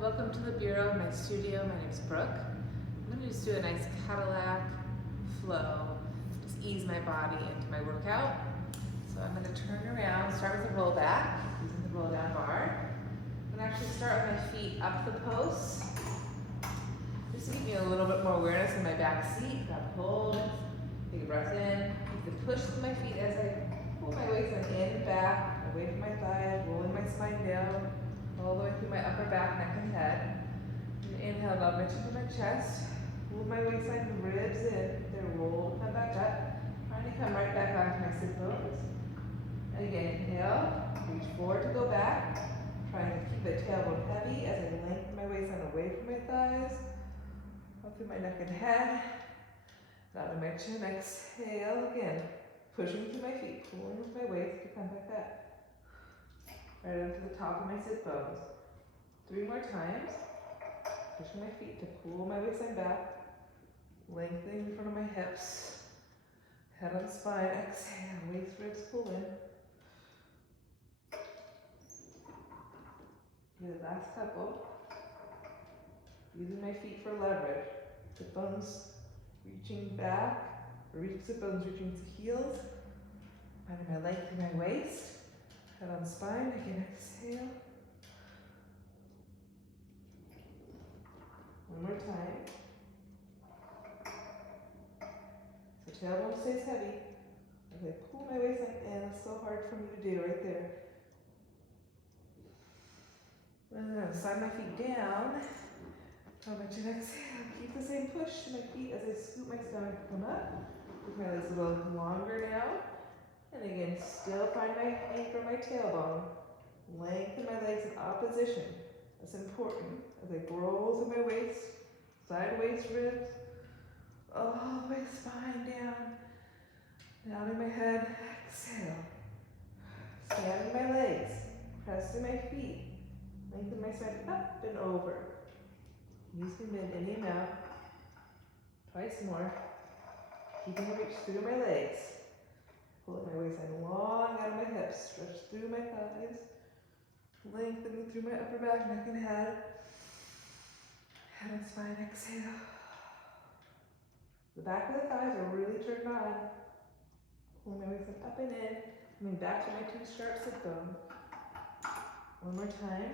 welcome to the Bureau, my studio. My name is Brooke. I'm going to just do a nice Cadillac flow, just ease my body into my workout. So I'm going to turn around, start with a roll back, using the roll down bar. I'm going to actually start with my feet up the posts, just to give me a little bit more awareness in my back seat. Grab hold, take a breath in, keep the push with my feet as I pull my waist in, back, away from my thighs, rolling my spine down, all the way through my upper back, neck, and head. And inhale, lob my chin to my chest. Move my waistline and ribs in. Then roll, come back up. Trying to come right back onto my sit bones. Again, inhale, reach forward to go back. Trying to keep the tailbone heavy as I lengthen my waistline away from my thighs. Up through my neck and head. Down to my chin, exhale again. Pushing through my feet, pulling with my waist to come back up. Right up to the top of my sit bones. 3 more times. Pushing my feet to pull my waistline back. Lengthening in front of my hips. Head on spine. Exhale. Waist ribs pull in. Good. Last couple. Using my feet for leverage. Sit bones reaching back. Sit bones reaching to heels. Finding my leg through my waist. Head on spine, again, exhale. One more time. So tailbone stays heavy. As I pull my waistline in, it's so hard for me to do right there. And then slide my feet down. Draw my chin, exhale. Keep the same push to my feet as I scoop my stomach to come up. Make my legs a little longer now. And again, still find my anchor, my tailbone. Lengthen my legs in opposition. That's important. As I roll through my waist, side waist ribs, all the way spine down. Down in my head, exhale. Standing my legs, pressing my feet. Lengthen my spine up and over. Knees can bend in and out. Twice more. Keeping the reach through my legs. Pulling my waistline long out of my hips, stretch through my thighs, lengthening through my upper back, neck and head. Head and spine, exhale. The back of the thighs are really turned on. Pulling my waistline up and in, coming back to my 2 sharp sit bones. One more time.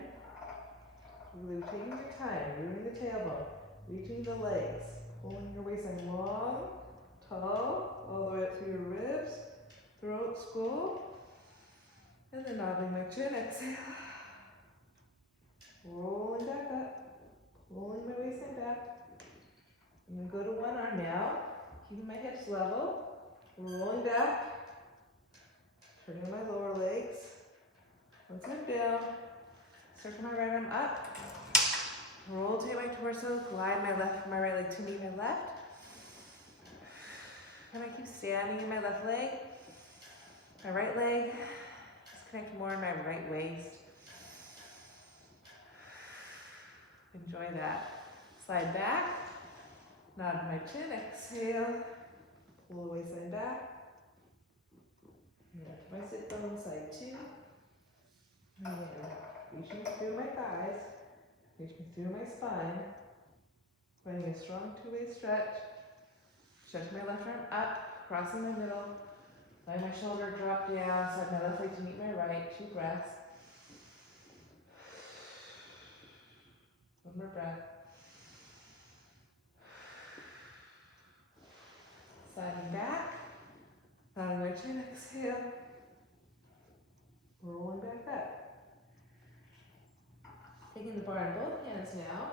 Really taking your time, rooting the tailbone, reaching the legs, pulling your waistline long, tall, all the way up to your ribs. Throat, skull, and then nodding my chin, exhale. Rolling back up, pulling my waistline back. I'm going to go to one arm now, keeping my hips level, rolling back, turning my lower legs. Once I'm down, circle my right arm up, rotate my torso, glide my right leg to meet my left. And I keep standing in my left leg. My right leg is connected more in my right waist. Enjoy that. Slide back, nod my chin, exhale, pull the waistline back. Back to my sit bone, side 2. And reaching through my thighs, reaching through my spine, finding a strong 2-way stretch. Stretch my left arm up, crossing the middle. Let my shoulder drop down, slide my left leg to meet my right, 2 breaths. One more breath. Sliding back, nodding my chin, exhale. Rolling back up. Taking the bar in both hands now.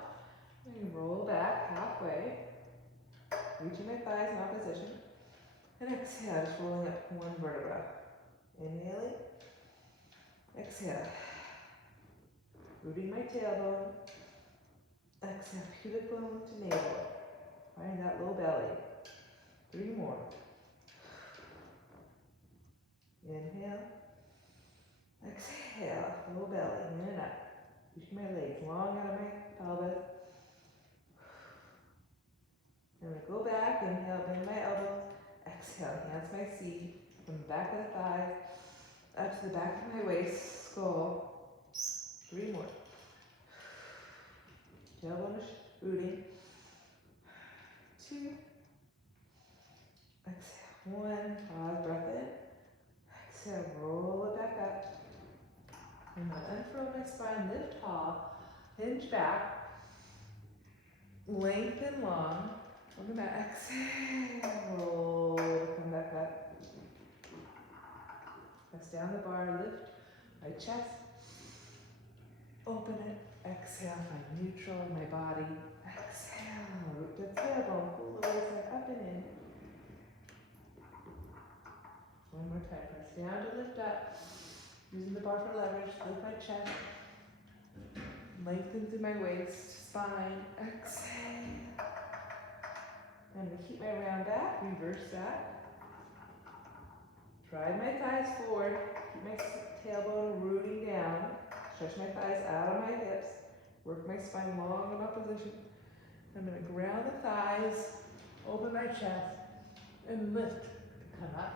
I'm going to roll back halfway, reaching my thighs in opposition. And exhale, just rolling up 1 vertebra. Inhaling. Exhale. Rooting my tailbone. Exhale, pubic bone to navel. Find that low belly. 3 more. Inhale. Exhale, low belly, in and up. Reaching my legs long out of my pelvis. I'm going to go back, inhale, bend my elbows. Exhale, hands my seat, from the back of the thighs, up to the back of my waist, skull. 3 more. tailbone is rooting. 2. Exhale. 1. Pause, breath in. Exhale, roll it back up. I'm going to unfurl my spine, lift tall, hinge back, lengthen long. On the mat, exhale, roll, come back up. Press down the bar, lift my chest, open it, exhale, find neutral in my body. Exhale, root the tailbone, pull the waist side up and in. One more time, press down to lift up. Using the bar for leverage, lift my chest, lengthen through my waist, spine, exhale. I'm going to keep my round back, reverse that. Drive my thighs forward, keep my tailbone rooting down, stretch my thighs out of my hips, work my spine long in opposition. I'm going to ground the thighs, open my chest, and lift to come up.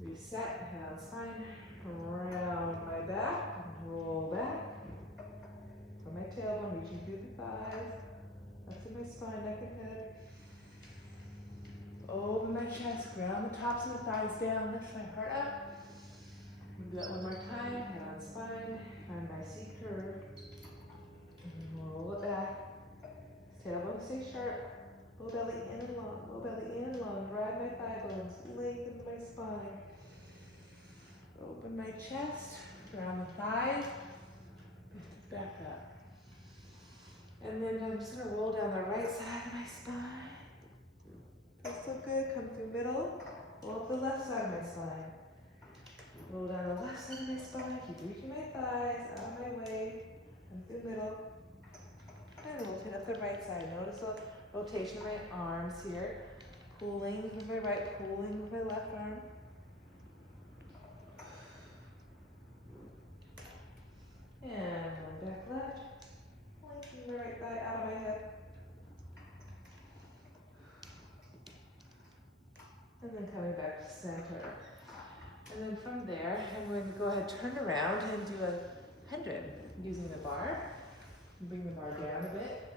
Reset, hand spine, round my back, and roll back. From my tailbone, reaching through the thighs, up to my spine, neck and head. Open my chest, ground the tops of the thighs down, lift my heart up. Do that one more time, hand on spine, find my C curve. And roll it back. Tailbone stay sharp. Low belly in and long, low belly in and long. Drive my thigh bones, lengthen my spine. Open my chest, ground the thighs, lift it back up. And then I'm just gonna roll down the right side of my spine. That's so good, come through middle, roll up the left side of my spine. Roll down the left side of my spine, keep reaching my thighs, out of my way, come through middle. And rotate up the right side. Notice the rotation of my arms here. Pulling with my right, pulling with my left arm. And one back left. Lengthening the right thigh out of my hip. And then coming back to center. And then from there, I'm going to go ahead, turn around and do 100 using the bar. Bring the bar down a bit.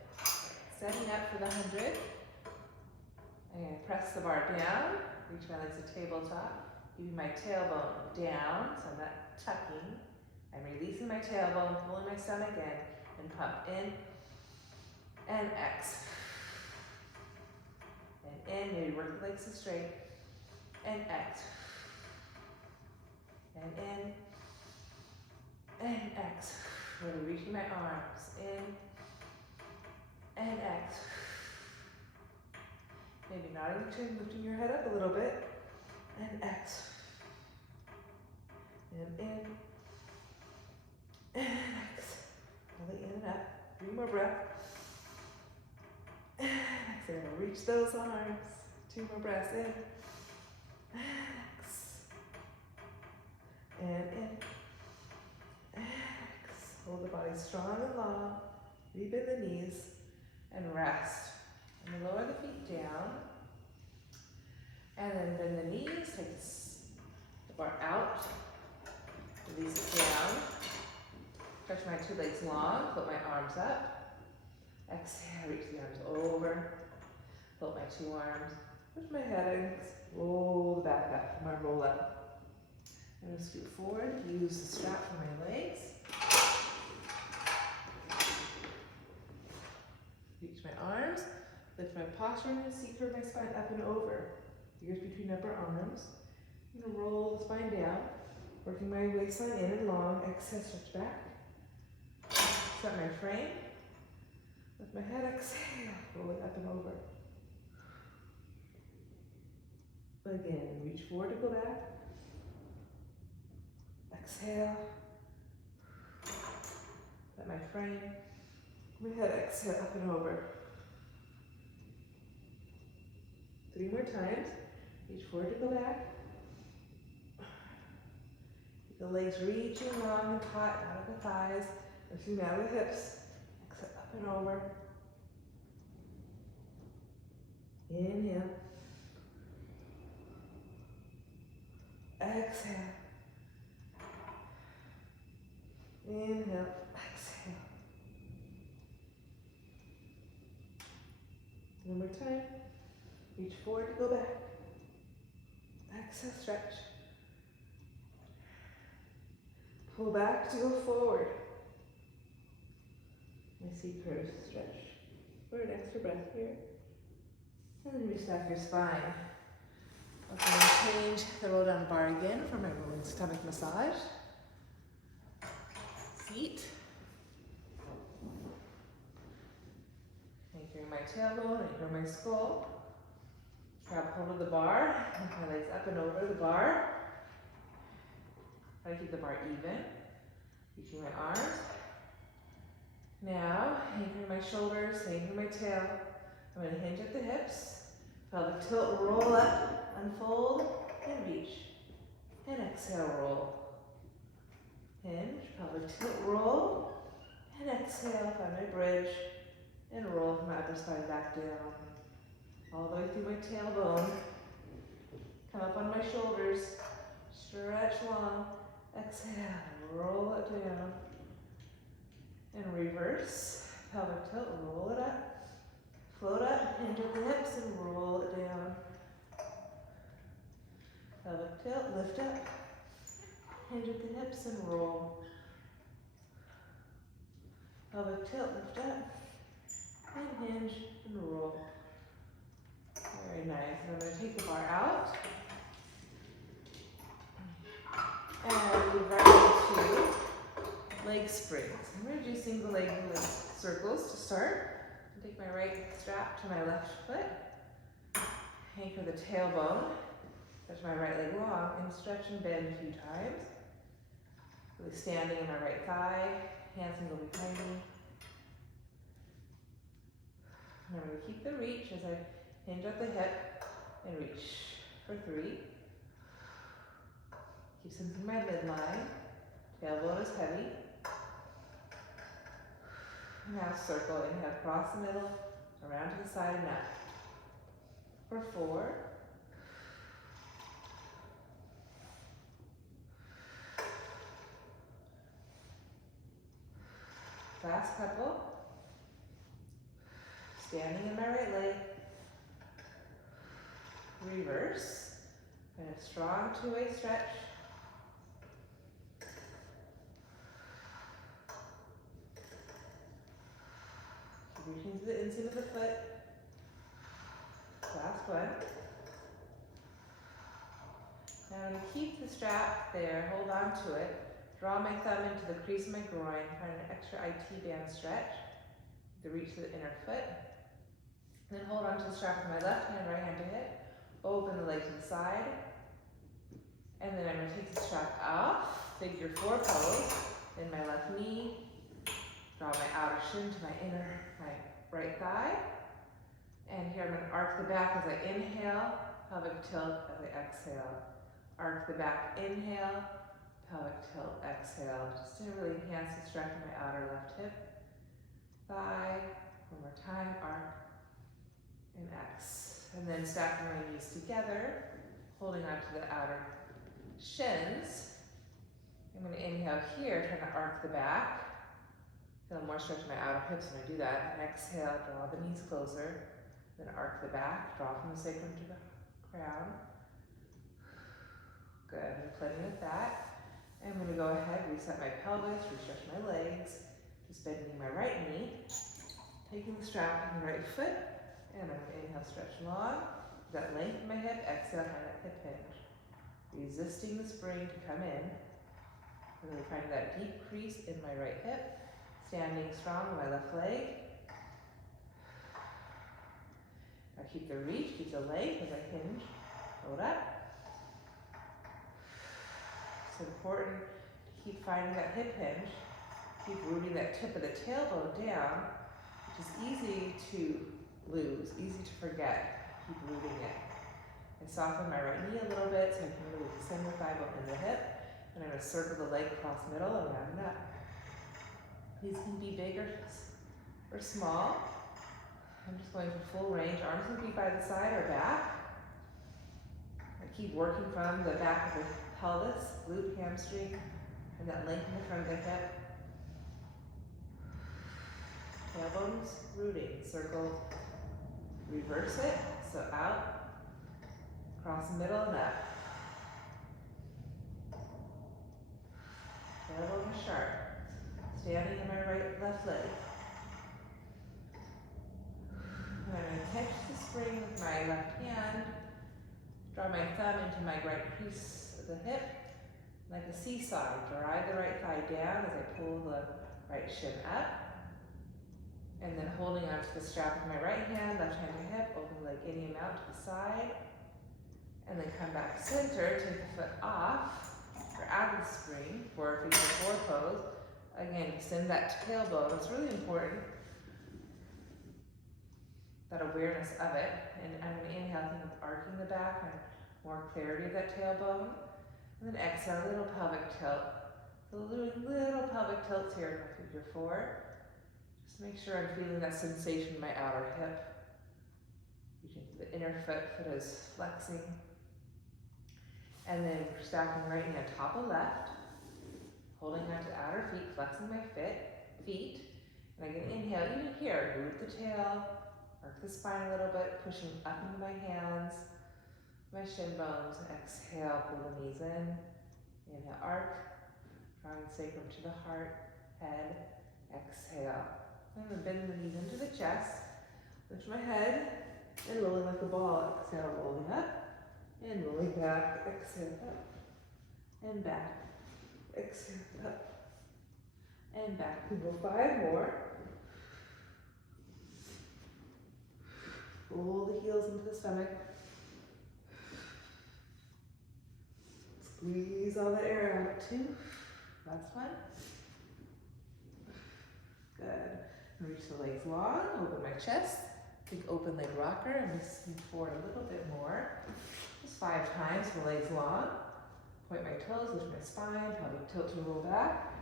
Setting up for the 100. And press the bar down. Reach my legs to tabletop. Keeping my tailbone down, so I'm not tucking. I'm releasing my tailbone, pulling my stomach in, and pump in and X. And in, maybe work the legs straight. And X. And in. And X. Really reaching my arms in. And X. Maybe nodding the chin, lifting your head up a little bit. And X. And in. And X. Belly in and up. 3 more breaths. And exhale. Reach those arms. 2 more breaths in. X. And in. X. Hold the body strong and long. Rebend the knees. And rest. And then lower the feet down. And then bend the knees. Take the bar out. Release it down. Stretch my 2 legs long. Put my arms up. Exhale. Reach the arms over. Float my 2 arms. Lift my head and roll the back up for my roll up. I'm going to scoot forward. Use the strap for my legs. Reach my arms. Lift my posture and C curve my spine up and over. Fingers between upper arms. I'm going to roll the spine down. Working my waistline in and long. Exhale, stretch back. Set my frame. Lift my head, exhale. Roll it up and over. Again, reach forward to go back. Exhale. Let my frame. My head, exhale, up and over. 3 more times. Reach forward to go back. Keep the legs reaching long and taut out of the thighs. Lifting out of the hips. Exhale, up and over. Inhale. Exhale. Inhale. Exhale. more time. Reach forward to go back. Exhale, stretch. Pull back to go forward. Nice deep curve, stretch. For an extra breath here. And then reach back your spine. Okay, change the roll down bar again for my rolling stomach massage. Seat. Anchoring my tailbone, anchoring my skull. Grab hold of the bar, and my legs up and over the bar. Try to keep the bar even. Reaching my arms. Now, anchoring my shoulders, anchoring my tail. I'm going to hinge at the hips. Pelvic tilt, roll up, unfold, and reach. And exhale, roll. Hinge, pelvic tilt, roll, and exhale, find my bridge, and roll from my upper spine back down. All the way through my tailbone. Come up on my shoulders, stretch long, exhale, roll it down. And reverse, pelvic tilt, roll it up, float up, hinge at the hips, and roll it down. Pelvic tilt, lift up, hinge at the hips, and roll. Pelvic tilt, lift up, and hinge, and roll. Very nice. And I'm going to take the bar out. And move right into leg springs. I'm going to do single leg circles to start. I'll take my right strap to my left foot. Anchor the tailbone. Stretch my right leg long and stretch and bend a few times. Really standing in my right thigh. Hands can go behind me. And I'm going to keep the reach as I hinge at the hip and reach for 3. Keep sensing my midline. Tailbone is heavy. Now circle, inhale across the middle, around to the side and up. For 4. Last couple. Standing in my right leg. Reverse. And a strong 2-way stretch. Reaching to the inside of the foot. Last one. Now I'm going to keep the strap there, hold on to it. Draw my thumb into the crease of my groin, find an extra IT band stretch to reach to the inner foot. And then hold on to the strap with my left hand, right hand to hip. Open the leg to the side. And then I'm going to take the strap off, figure 4 pose, in my left knee. Draw my outer shin to my right thigh. And here I'm going to arc the back as I inhale, pelvic tilt as I exhale. Arc the back, inhale, pelvic tilt, exhale. Just to really enhance the stretch of my outer left hip, thigh. One more time, arc and X. And then stacking my knees together, holding on to the outer shins. I'm going to inhale here, trying to arc the back. Feel more stretch in my outer hips when I do that. And exhale, draw the knees closer. Then arc the back, draw from the sacrum to the crown. Good, and plenty of that. I'm going to go ahead, reset my pelvis, restretch my legs. Just bending my right knee. Taking the strap on the right foot. And I'm going to inhale, stretch long. That length in my hip, exhale, find that hip hinge. Resisting the spring to come in. Really finding that deep crease in my right hip. Standing strong on my left leg. Now keep the reach, keep the length as I hinge. Hold up. It's important to keep finding that hip hinge. Keep rooting that tip of the tailbone down, which is easy to lose, easy to forget. Keep rooting it. I soften my right knee a little bit so I can really extend the thigh bone in the hip. And I'm going to circle the leg across middle and round it up. These can be big or small. I'm just going for full range. Arms can be by the side or back. I keep working from the back of the pelvis, glute, hamstring, and that length in the front of the hip. Tailbones rooting, circle Reverse it, so out, across the middle and up. Tailbone is sharp. Standing on my left leg. And I'm going to catch the spring with my left hand. Draw my thumb into my right crease of the hip. Like a seesaw, drive the right thigh down as I pull the right shin up. And then holding onto the strap with my right hand, left hand to hip, open leg any amount to the side. And then come back center, take the foot off, or out of the spring, 4 feet to 4 pose. Again, extend that tailbone. It's really important, that awareness of it. And I'm going to inhale, think of arcing the back and more clarity of that tailbone. And then exhale, little pelvic tilt. So little pelvic tilts here in my figure 4. Just make sure I'm feeling that sensation in my outer hip. Reaching to the inner foot, foot is flexing. And then stacking right hand top of left. Holding onto the outer feet, flexing my feet. And I can inhale, even here, root the tail, arc the spine a little bit, pushing up into my hands, my shin bones. Exhale, pull the knees in. Inhale, arc, drawing sacrum to the heart, head. Exhale. I'm going to bend the knees into the chest, lift my head, and rolling like a ball. Exhale, rolling up, and rolling back. Exhale, up, and back. Exhale, up, and back. We go 5 more. Pull the heels into the stomach. Squeeze all the air out too. Last one. Good. Reach the legs long, open my chest. Big open leg rocker, and just move forward a little bit more. Just 5 times, the legs long. Point my toes, lift my spine, pelvic tilt to roll back.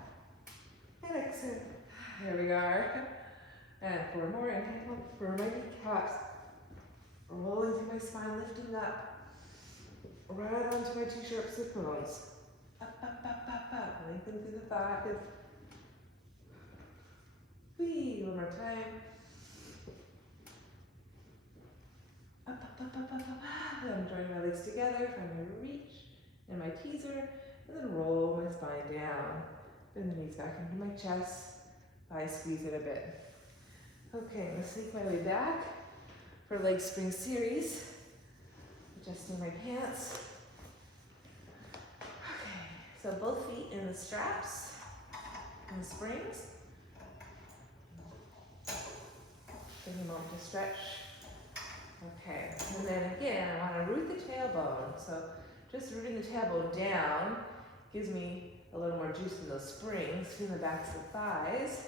And exhale. There we are. And 4 more. Inhale for my kneecaps. Rolling through my spine, lifting up. Right onto my 2 sharp sit bones. Up, up, up, up, up. Lengthen through the thighs. Whee, one more time. Up, up, up, up, up, up. Then join my legs together, find my reach and my teaser, and then roll my spine down. Bend the knees back into my chest. Thighs squeeze it a bit. Okay, let's take my way back for leg spring series. Adjusting my pants. Okay, so both feet in the straps and the springs. Taking a moment to stretch. Okay, and then again, I want to root the tailbone. So just rooting the tailbone down gives me a little more juice in those springs, feeling the backs of the thighs.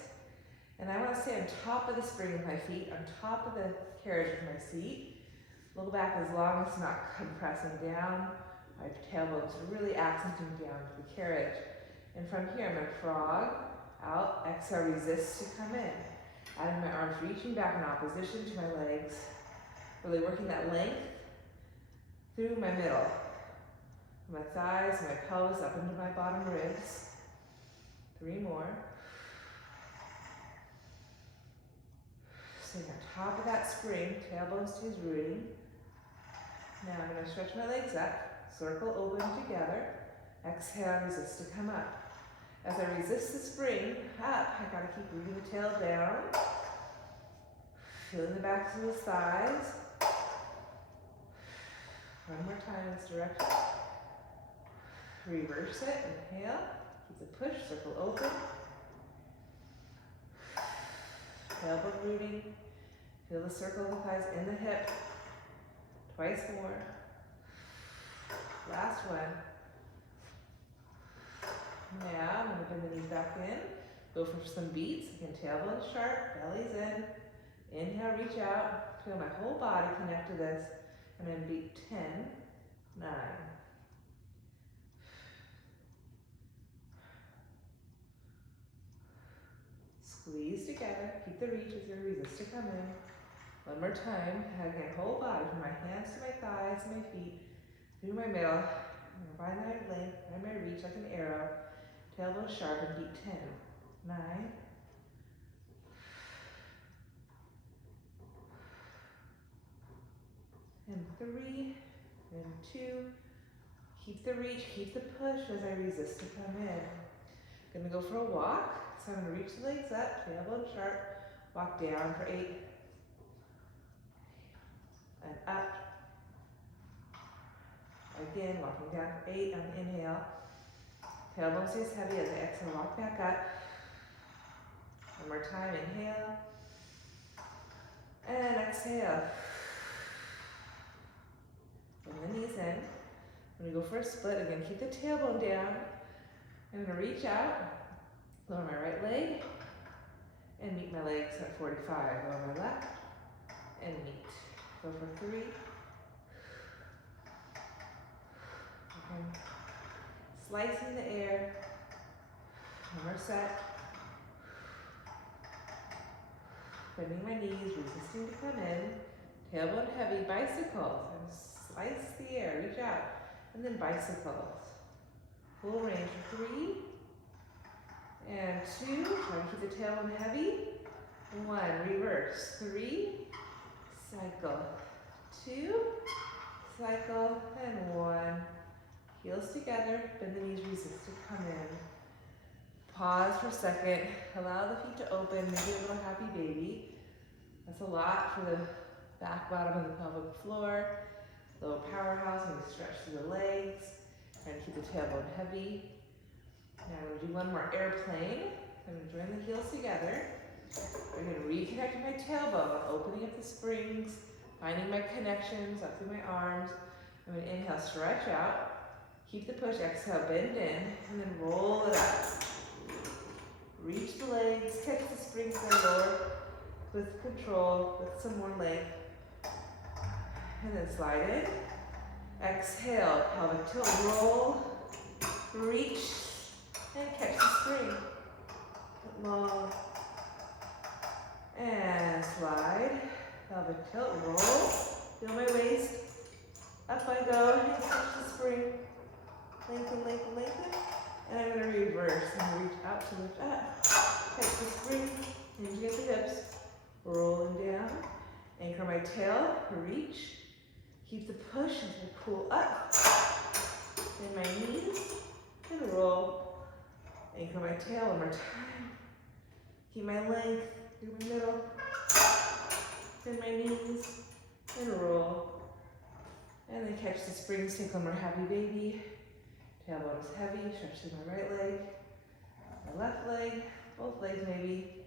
And I want to stay on top of the spring with my feet, on top of the carriage with my seat. Low back as long as it's not compressing down. My tailbone's really accenting down to the carriage. And from here, I'm going to frog, out, exhale, resist to come in. Adding my arms, reaching back in opposition to my legs. Really working that length through my middle. My thighs, my pelvis up into my bottom ribs. 3 more. Staying on top of that spring, tailbones to his rooting. Now I'm going to stretch my legs up, circle open together. Exhale, resist to come up. As I resist the spring up, I got to keep rooting the tail down. Feeling the backs of the thighs. One more time in this direction. Reverse it, inhale, keep the push, circle open. Tailbone rooting. Feel the circle of the thighs in the hip. Twice more. Last one. Now I'm going to bend the knees back in. Go for some beats. Again, tailbone sharp, belly's in. Inhale, reach out. Feel my whole body connect to this. And then beat 10, 9. Squeeze together. Keep the reach as you resist to come in. One more time. Again, whole body from my hands to my thighs, my feet, through my middle. I'm going to find that length, find my reach like an arrow. Tailbone sharp and beat 10, 9. and 3, and 2. Keep the reach, keep the push as I resist to come in. Gonna go for a walk. So I'm gonna reach the legs up, tailbone sharp, walk down for 8, and up. Again, walking down for 8 on the inhale. Tailbone stays heavy as I exhale, walk back up. One more time, inhale. And exhale. Bring the knees in. I'm gonna go for a split. Again, keep the tailbone down. I'm gonna reach out, lower my right leg, and meet my legs at 45. Lower my left, and meet. Go for 3. Okay. Slicing the air. One more set. Bending my knees, resisting to come in. Tailbone heavy, bicycles. And slice the air, reach out. And then bicycles. Full range for 3. And 2. Try to keep the tailbone heavy. 1. Reverse. 3. Cycle. 2. Cycle. And 1. Heels together. Bend the knees, resist to come in. Pause for a second. Allow the feet to open. Maybe a little happy baby. That's a lot for the back bottom of the pelvic floor. Little powerhouse. Maybe stretch through the legs. Try to keep the tailbone heavy. Now I'm going to do one more airplane. I'm going to join the heels together. I'm going to reconnect my tailbone, opening up the springs, finding my connections up through my arms. I'm going to inhale, stretch out. Keep the push, exhale, bend in, and then roll it up. Reach the legs, catch the springs and lower with control, with some more leg. And then slide in. Exhale, pelvic tilt, roll, reach, and catch the spring. Long. And slide, pelvic tilt, roll, feel my waist. Up I go, and catch the spring. Lengthen, lengthen, lengthen. And I'm going to reverse and reach out to lift up. Catch the spring, hinge at the hips, rolling down. Anchor my tail, reach. Keep the push as I pull up. Bend my knees and roll. Anchor my tail one more time. Keep my length through the middle. Bend my knees and roll. And then catch the springs, take one more happy baby. Tailbone is heavy, stretch through my right leg, my left leg, both legs maybe,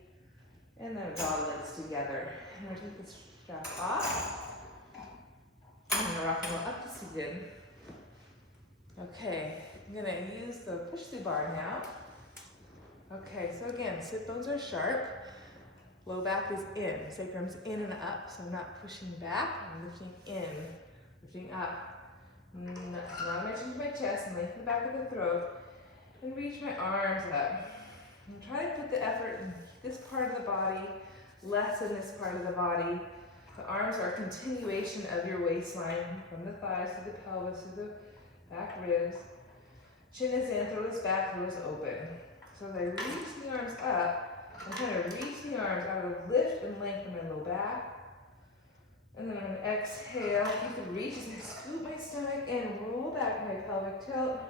and then draw the legs together. I'm going to take this strap off. I'm going to rock and roll up to seated. Okay, I'm going to use the push through bar now. Okay, so again, sit bones are sharp, low back is in, sacrum's in and up, so I'm not pushing back, I'm lifting in, lifting up. Now I'm reaching to my chest and lengthen the back of the throat and reach my arms up. And try to put the effort in this part of the body, less in this part of the body. The arms are a continuation of your waistline, from the thighs to the pelvis to the back ribs. Chin is in, throat is back, throat is open. So as I reach the arms up, I'm trying to reach the arms out of lift and lengthen my low back. And then I'm going to exhale, keep the reach as I scoop my stomach and roll back my pelvic tilt.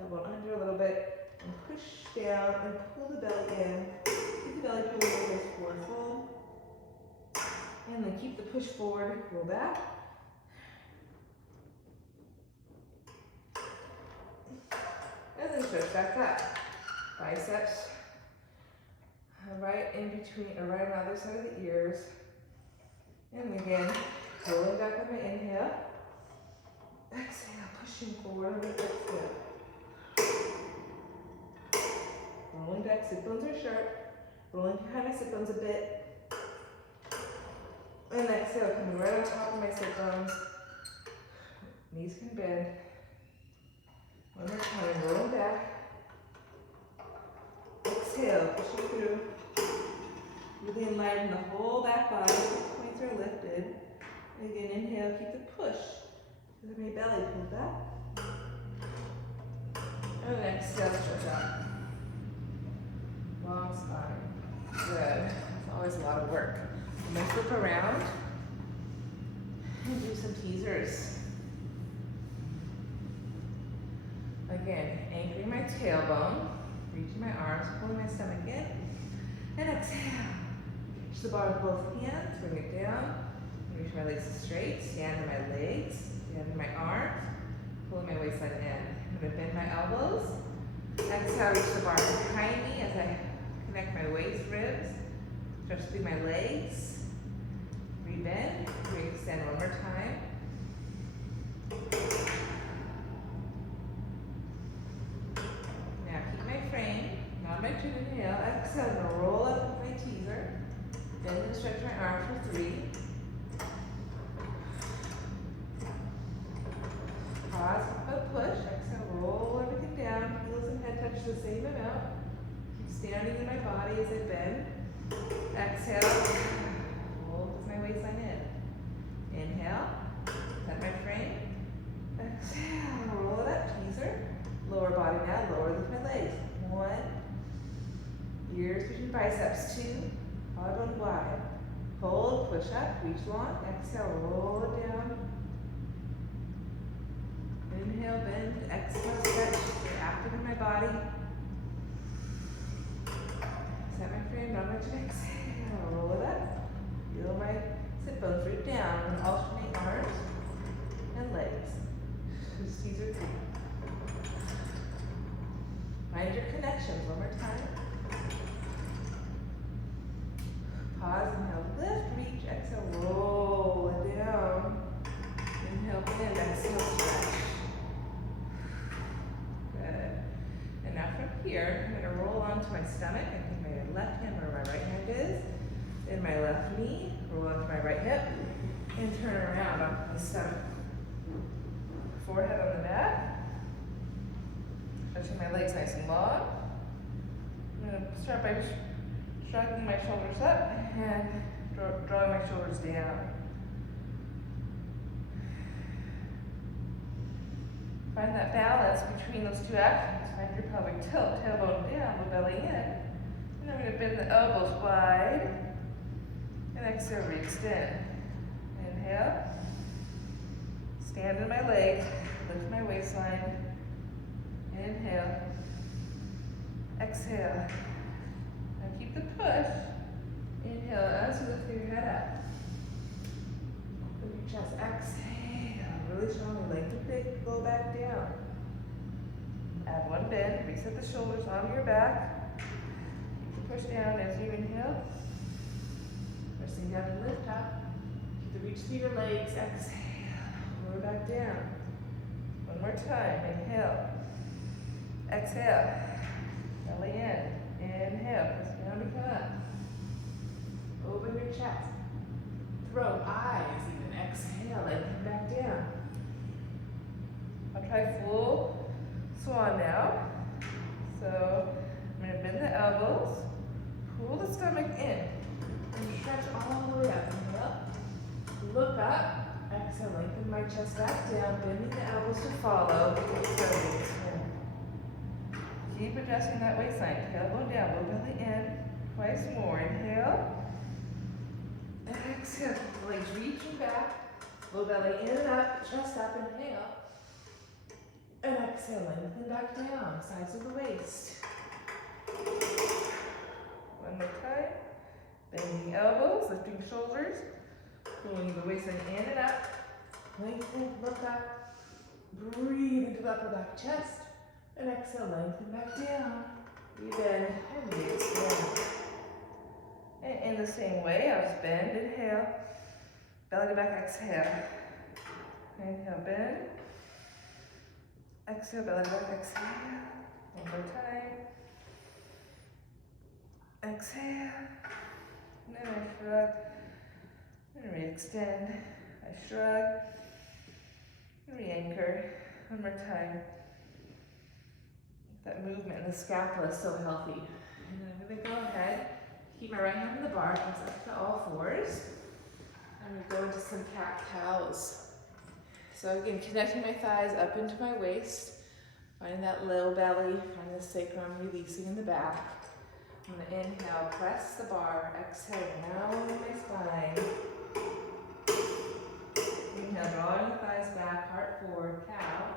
Tailbone under a little bit and push down and pull the belly in. Keep the belly pull a little bit forward fold. And then keep the push forward, roll back. And then stretch back up. Biceps right in between, or right on the other side of the ears. And again, rolling back with my inhale. Exhale, pushing forward with exhale. Rolling back, sit bones are sharp. Rolling behind my sit bones a bit. And exhale, coming right on top of my sit bones. Knees can bend. One more time, rolling back. Exhale, pushing through. Really enliven the whole back body. Points are lifted. And again, inhale, keep the push. Let my belly pull back. And then exhale, stretch out. Long spine. Good. It's always a lot of work. I'm going to flip around. and do some teasers. Again, anchoring my tailbone, reaching my arms, pulling my stomach in, and exhale. Reach the bar with both hands, bring it down, reach my legs straight, stand on my legs, stand on my arms, pulling my waistline in. I'm gonna bend my elbows. Exhale, reach the bar behind me as I connect my waist, ribs, stretch through my legs. Rebend, re-extend one more time. Now keep my frame, not my chin, inhale. Exhale, I'm gonna roll up with my teaser. Bend and stretch my arms for 3. Pause, but push. Exhale, roll everything down. Heels and head touch the same amount. Keep standing in my body as I bend. Exhale, roll with my waistline in. Inhale, set my frame. Exhale, roll it up, teaser. Lower body now, lower lift my legs. 1. Ears between biceps. 2. Collarbone wide. Hold, push up, reach long. Exhale, roll it down. Inhale, bend, exhale, stretch. Stay active in my body. Set my frame, not much. Exhale, roll it up. Feel my sit bones root down and alternate arms and legs. Just teaser 3. Find your connections one more time. Pause, inhale, lift, reach, exhale, roll it down. Inhale, bend, exhale, stretch. Good. And now from here, I'm going to roll onto my stomach and take my left hand where my right hand is. In my left knee, roll onto my right hip, and turn around onto my stomach. Forehead on the mat. Stretching my legs nice and long. I'm going to start by shrugging my shoulders up and drawing my shoulders down. Find that balance between those two actions. Find your pelvic tilt, tailbone down, low belly in. And I'm going to bend the elbows wide. And exhale, re-extend. Inhale. Stand on my leg, lift my waistline. Inhale. Exhale. Now keep the push. Inhale as you lift your head up. Open your chest. Exhale. Really strongly. Lengthen the low back down. Add one bend. Reset the shoulders onto your back. Keep the push down as you inhale. Pressing down and lift up. Keep the reach through your legs. Exhale. Lower back down. One more time. Inhale. Exhale. Belly in. Inhale. Press down to come up. Open your chest. Throat, eyes even. Exhale. Lengthen back down. I'll try full swan now. So I'm going to bend the elbows. Pull the stomach in. And stretch all the way up. Inhale. Look up. Exhale. Lengthen my chest back down. Bending the elbows to follow. Exhale. Keep adjusting that waistline. Tailbone down, low belly in. Twice more. Inhale. Exhale. Legs reaching back. Low belly in and up. Chest up. Inhale. And exhale. Lengthen back down. Sides of the waist. One more time. Bending elbows, lifting shoulders. Pulling the waistline in and up. Lengthen. Look up. Breathe into the upper back chest. And exhale, lengthen back down. Breathe in and re-extend. And in the same way, I'll just bend, inhale. Belly to back, exhale. Inhale, bend. Exhale, belly to back, exhale. One more time. Exhale. And then I shrug. And re-extend. I shrug. And re-anchor. One more time. That movement in the scapula is so healthy. And then I'm going to go ahead, keep my right hand on the bar, press up to all fours. I'm going to go into some cat-cows. So again, connecting my thighs up into my waist, finding that low belly, finding the sacrum releasing in the back. I'm going to inhale, press the bar, exhale, round my spine. Inhale, drawing the thighs back, heart forward, cow.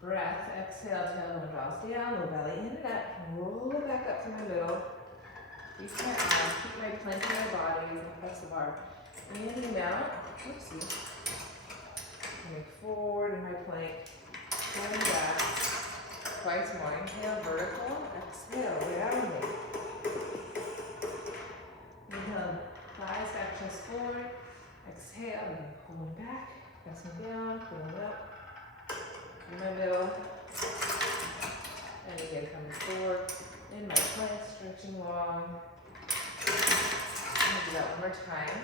Breath, exhale, tailbone draws down, low belly in and up. Roll it back up to my middle. Reach my arms, keep my plank in my body as I press the bar. Inhale out, oopsie. Coming forward in my plank, pulling back. Twice more, inhale, vertical, exhale, rounding. Inhale, thighs back, chest forward. Exhale, and pulling back, pressing down, pulling up. In my middle. And again, coming forward in my plank, stretching long. I'm gonna do that one more time.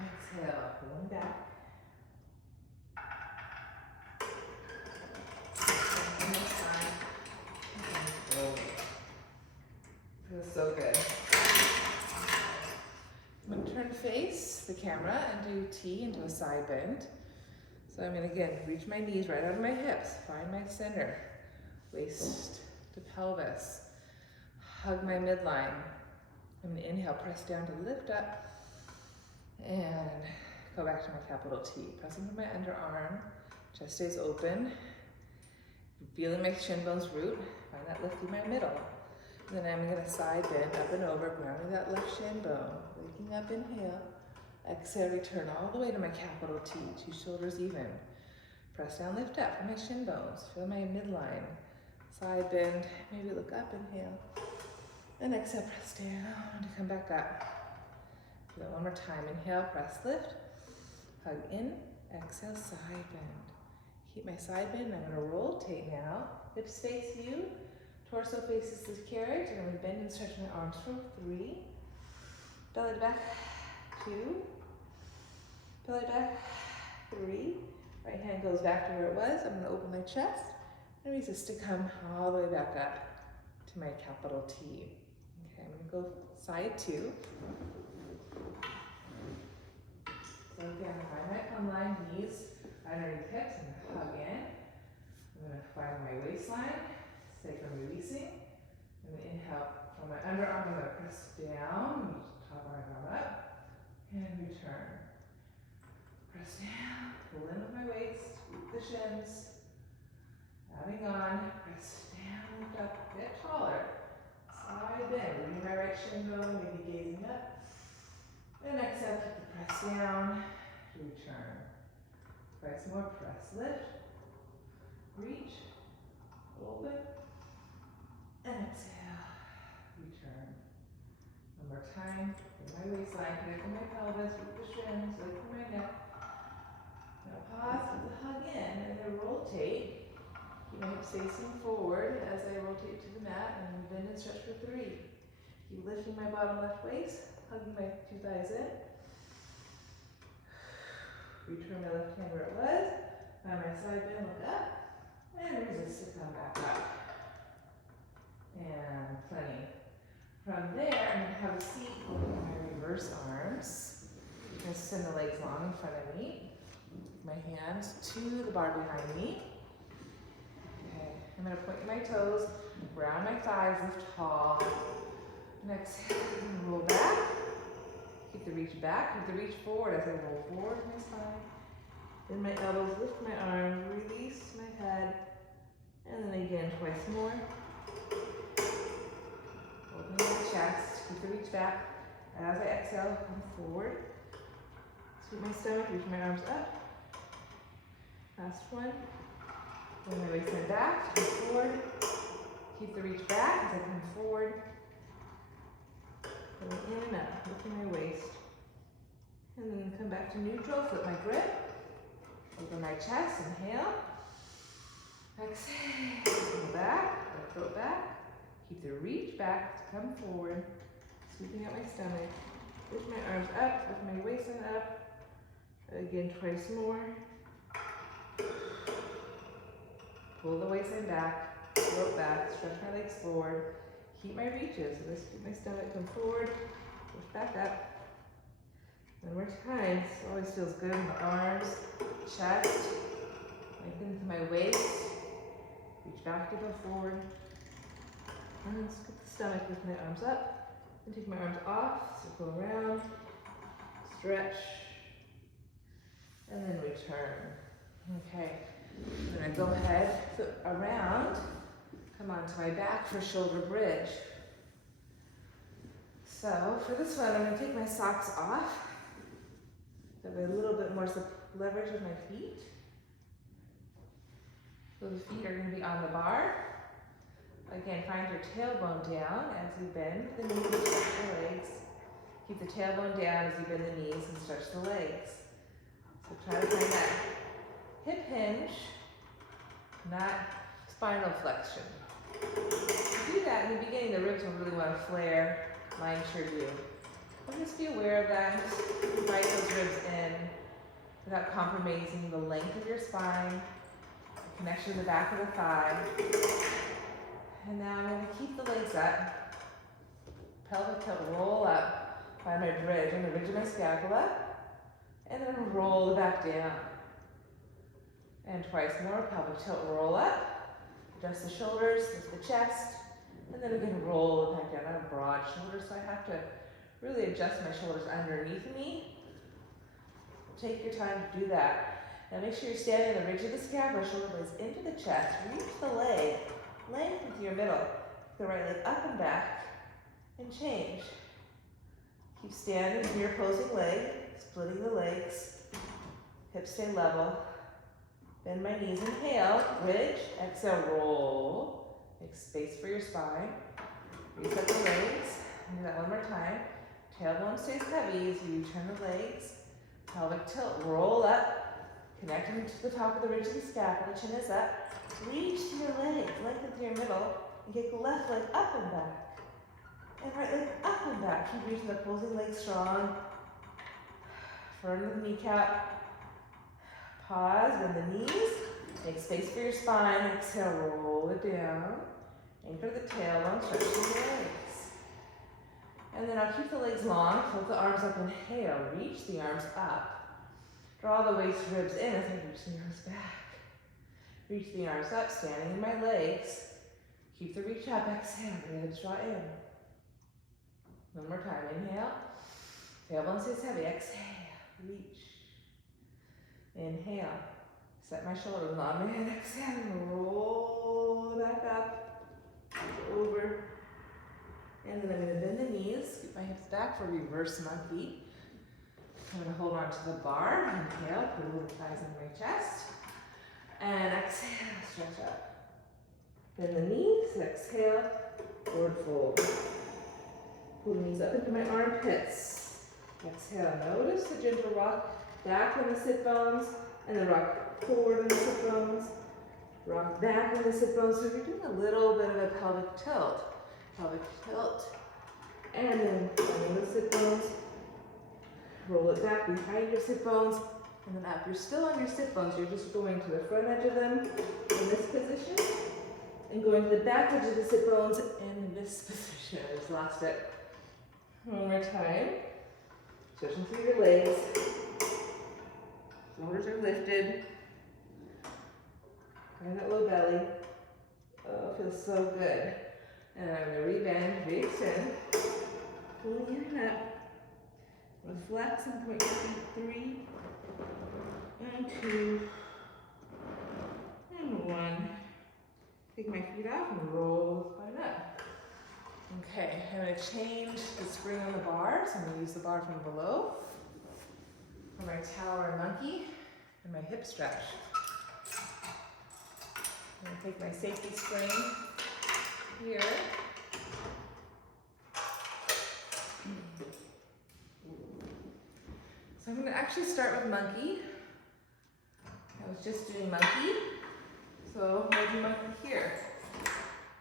Exhale, pulling back. One more time. And roll. Feels so good. I'm going to turn to face the camera and do T into a side bend. So I'm going to again reach my knees right out of my hips, find my center, waist to pelvis, hug my midline. I'm going to inhale, press down to lift up, and go back to my capital T. Pressing to my underarm, chest stays open, feeling my shin bones root, find that lift through my middle. And then I'm going to side bend up and over, grounding that left shin bone. Waking up, inhale. Exhale, return all the way to my capital T, two shoulders even. Press down, lift up for my shin bones. Feel my midline. Side bend, maybe look up, inhale. And exhale, press down to come back up. Do that one more time. Inhale, press, lift. Hug in, exhale, side bend. Keep my side bend. I'm going to rotate now. Hips face you. Torso faces the carriage, and I'm going to bend and stretch my arms for 3. Belly back, 2. Belly back, 3. Right hand goes back to where it was. I'm going to open my chest and resist to come all the way back up to my capital T. Okay, I'm going to go side 2. So again, find my plumb line, knees underneath hips, and hug in. I'm going to find my waistline. Stay from releasing. I'm going to inhale from my underarm. I'm going to press down, top arm up, and return. Press down, pull in with my waist, loop the shins. Adding on, press down, lift up, get taller. Side bend, bringing my right shin bone, maybe gazing up. And exhale, keep the press down, return. Twice more, press, lift, reach, open. And exhale, return. One more time, bring my waistline, connect with my pelvis, with the shins, lengthen my neck. Now pause with the hug in, and then rotate. Keep my hips facing forward as I rotate to the mat, and bend and stretch for 3. Keep lifting my bottom left waist, hugging my 2 thighs in. Return my left hand where it was. Find my side bend, look up, and resist to come back up. And plenty. From there, I'm going to have a seat with my reverse arms. I'm going to send the legs long in front of me. My hands to the bar behind me. Okay, I'm going to point my toes, round my thighs, lift tall. Next, roll back. Keep the reach back, keep the reach forward as I roll forward my spine. Bend my elbows, lift my arms, release my head. And then again, twice more. Open my chest, keep the reach back. As I exhale, come forward. Sweep my stomach, reach my arms up. Last one. Bring my waistline back, come forward. Keep the reach back as I come forward. Going in and up, lifting my waist. And then come back to neutral, flip my grip. Open my chest, inhale. Exhale, go back, throat back. Keep the reach back to come forward. Sweeping out my stomach. Lift my arms up, lift my waistline up. Again, twice more. Pull the waistline back, throat back, stretch my legs forward. Keep my reaches. So just keep my stomach come forward, push back up. One more time. This always feels good in the arms, chest. Lengthen to my waist. Reach back to go forward. And then scoop the stomach, lift my arms up, and take my arms off, circle around, stretch, and then return. Okay, I'm gonna go ahead, flip around, come onto my back for shoulder bridge. So for this one, I'm gonna take my socks off, have a little bit more leverage with my feet. So the feet are gonna be on the bar. Again, find your tailbone down as you bend the knees and stretch the legs. Keep the tailbone down as you bend the knees and stretch the legs. So try to find that hip hinge, not spinal flexion. To do that, in the beginning, the ribs will really want to flare, line true view. But just be aware of that and just invite those ribs in without compromising the length of your spine, the connection to the back of the thigh. And now I'm going to keep the legs up, pelvic tilt, roll up, find my bridge, I'm going to ridge my scapula, and then roll it back down. And twice more, pelvic tilt, roll up, adjust the shoulders, lift the chest, and then again roll it back down. I have broad shoulders, so I have to really adjust my shoulders underneath me. Take your time to do that. Now make sure you're standing on the ridge of the scapula, shoulder blades into the chest, reach the leg, length with your middle. The right leg up and back, and change. Keep standing in your opposing leg, splitting the legs, hips stay level. Bend my knees, inhale, bridge, exhale, roll. Make space for your spine. Reset the legs, do that one more time. Tailbone stays heavy as you turn the legs. Pelvic tilt, roll up, connecting to the top of the ridge of the scapula, chin is up. Reach to your legs, lengthen to your middle, and get the left leg up and back. And right leg up and back. Keep reaching the opposing leg strong. Firm the kneecap. Pause, bend the knees. Make space for your spine. Exhale, roll it down. Anchor the tailbone, stretch the legs. And then I'll keep the legs long, float the arms up, inhale, reach the arms up. Draw the waist ribs in as I reach the arms back. Reach the arms up, standing in my legs. Keep the reach up, exhale, ribs draw in. One more time, inhale. Tailbone stays heavy, exhale, reach. Inhale, set my shoulders on my head, exhale, roll back up, over. And then I'm gonna bend the knees, scoop my hips back for reverse monkey. I'm gonna hold on to the bar, inhale, put the thighs in my chest. And exhale, stretch up. Bend the knees, exhale, forward fold. Pull the knees up into my armpits. Exhale, notice the gentle rock back on the sit bones, and then rock forward on the sit bones. Rock back on the sit bones. So you're doing a little bit of a pelvic tilt. And then on the sit bones. Roll it back behind your sit bones, and then up. You're still on your sit bones. You're just going to the front edge of them in this position, and going to the back edge of the sit bones in this position. I just lost it. One more time. Stretching through your legs. Shoulders are lifted. Find that low belly. Oh, it feels so good. And I'm going to rebend, re-extend. Pulling in up. I'm going to flex and point your feet. 3 and 2 and 1. Take my feet off and roll the spine up. Okay, I'm going to change the spring on the bar. So I'm going to use the bar from below for my tower monkey and my hip stretch. I'm going to take my safety spring here. So I'm going to actually start with monkey. I was just doing monkey, so I'm going to do monkey here.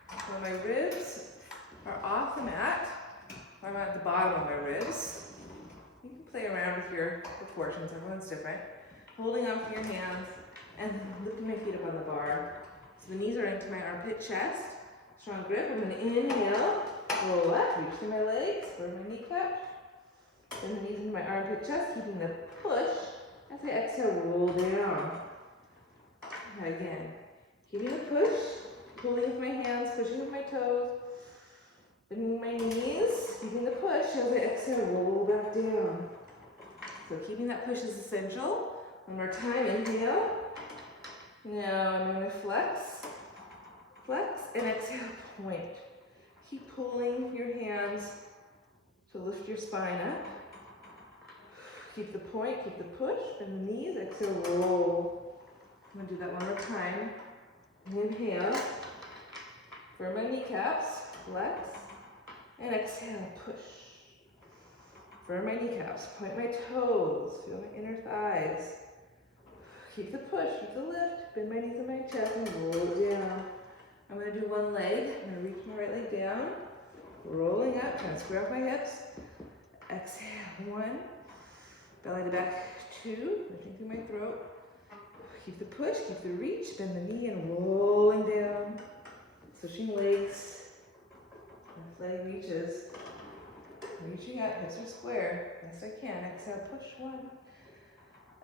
So my ribs are off the mat, or I'm at the bottom of my ribs. You can play around with your proportions, everyone's different. Holding on with your hands and lifting my feet up on the bar. So the knees are into my armpit chest. Strong grip. I'm going to inhale, roll up, reach through my legs, forward my kneecap. Bend the knees into my armpit chest, keeping the push. As I exhale, roll down. And again, keeping the push, pulling with my hands, pushing with my toes, Bending my knees, keeping the push as I exhale, roll back down. So keeping that push is essential. One more time, inhale. Now I'm going to flex, and exhale, point. Keep pulling your hands to lift your spine up. Keep the point, keep the push, and the knees, exhale, roll. I'm going to do that one more time. Inhale, firm my kneecaps, flex, and exhale, push. Firm my kneecaps, point my toes, feel my inner thighs. Keep the push, keep the lift, bend my knees and my chest, and roll down. I'm going to do one leg. I'm going to reach my right leg down, rolling up, trying to square off my hips. Exhale, 1. Belly to back, 2, lifting through my throat. Keep the push, keep the reach, bend the knee and rolling down. Switching legs. Left leg reaches. Reaching up, hips are square. Yes, I can. Exhale, push 1.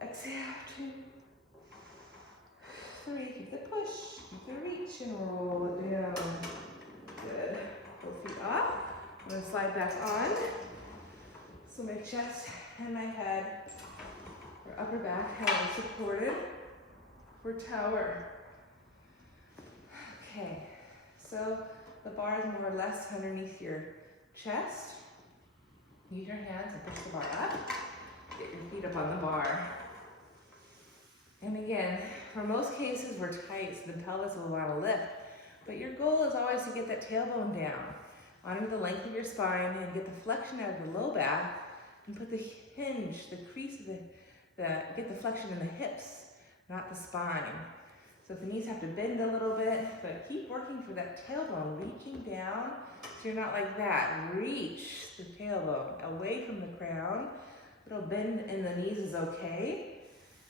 Exhale, 2. 3, keep the push, keep the reach, and roll it down. Good. Both feet off. I'm going to slide back on. So my chest and my head, or upper back, head is supported for tower. Okay, so the bar is more or less underneath your chest. Use your hands and push the bar up. Get your feet up on the bar. And again, for most cases, we're tight, so the pelvis will want to lift. But your goal is always to get that tailbone down, onto the length of your spine, and get the flexion out of the low back, and put the hinge, the crease of get the flexion in the hips, not the spine. So if the knees have to bend a little bit, but keep working for that tailbone, reaching down, so you're not like that. Reach the tailbone away from the crown. Little bend in the knees is okay.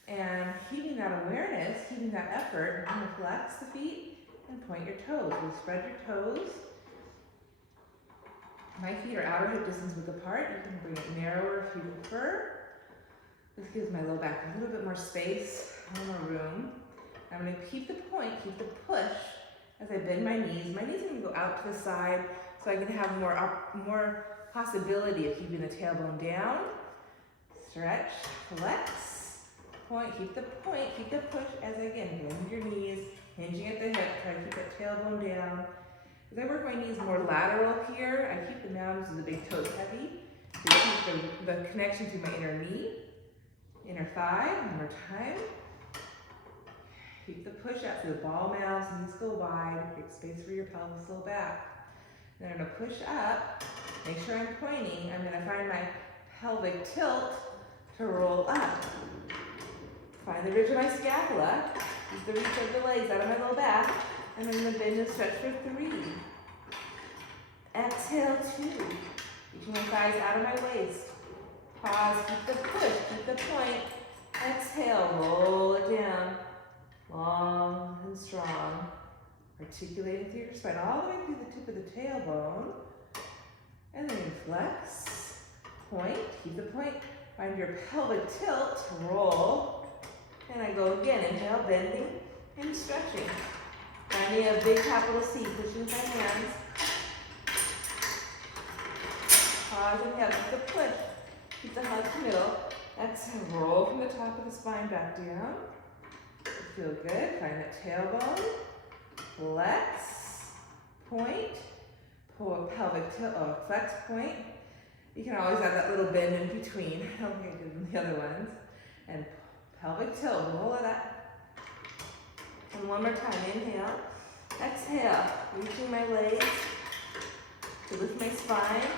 And keeping that awareness, keeping that effort, you're going to flex the feet and point your toes. You'll spread your toes. My feet are outer hip distance width apart. You can bring it narrower if you prefer. This gives my low back a little bit more space, a little more room. I'm going to keep the point, keep the push as I bend my knees. My knees are going to go out to the side so I can have more possibility of keeping the tailbone down. Stretch, flex. Point, keep the push as I again bend your knees, hinging at the hip, try to keep that tailbone down. As I work my knees more lateral here, I keep the mounds of the big toes heavy to keep the connection to my inner knee, inner thigh. One more time. Keep the push out through the ball mouths, knees go wide, create space for your pelvis, low back. Then I'm going to push up, make sure I'm pointing. I'm going to find my pelvic tilt to roll up. Find the ridge of my scapula, use the reach of the legs out of my low back, and I'm going to bend and stretch for 3. Exhale, 2. Reaching my thighs out of my waist. Pause, keep the push, keep the point. Exhale, roll it down. Long and strong. Articulating through your spine, all the way through the tip of the tailbone. And then you flex, point, keep the point. Find your pelvic tilt, roll. And I go again, inhale, bending and stretching. Finding a big capital C, pushing with my hands. Pause, inhale, keep the push. Keep the hug to middle. Exhale, roll from the top of the spine back down. Feel good, find that tailbone. Flex, point, pull a pelvic tilt, flex, point. You can always add that little bend in between. I don't think I did in the other ones. And pelvic tilt, roll it up. And one more time, inhale. Exhale, reaching my legs to lift my spine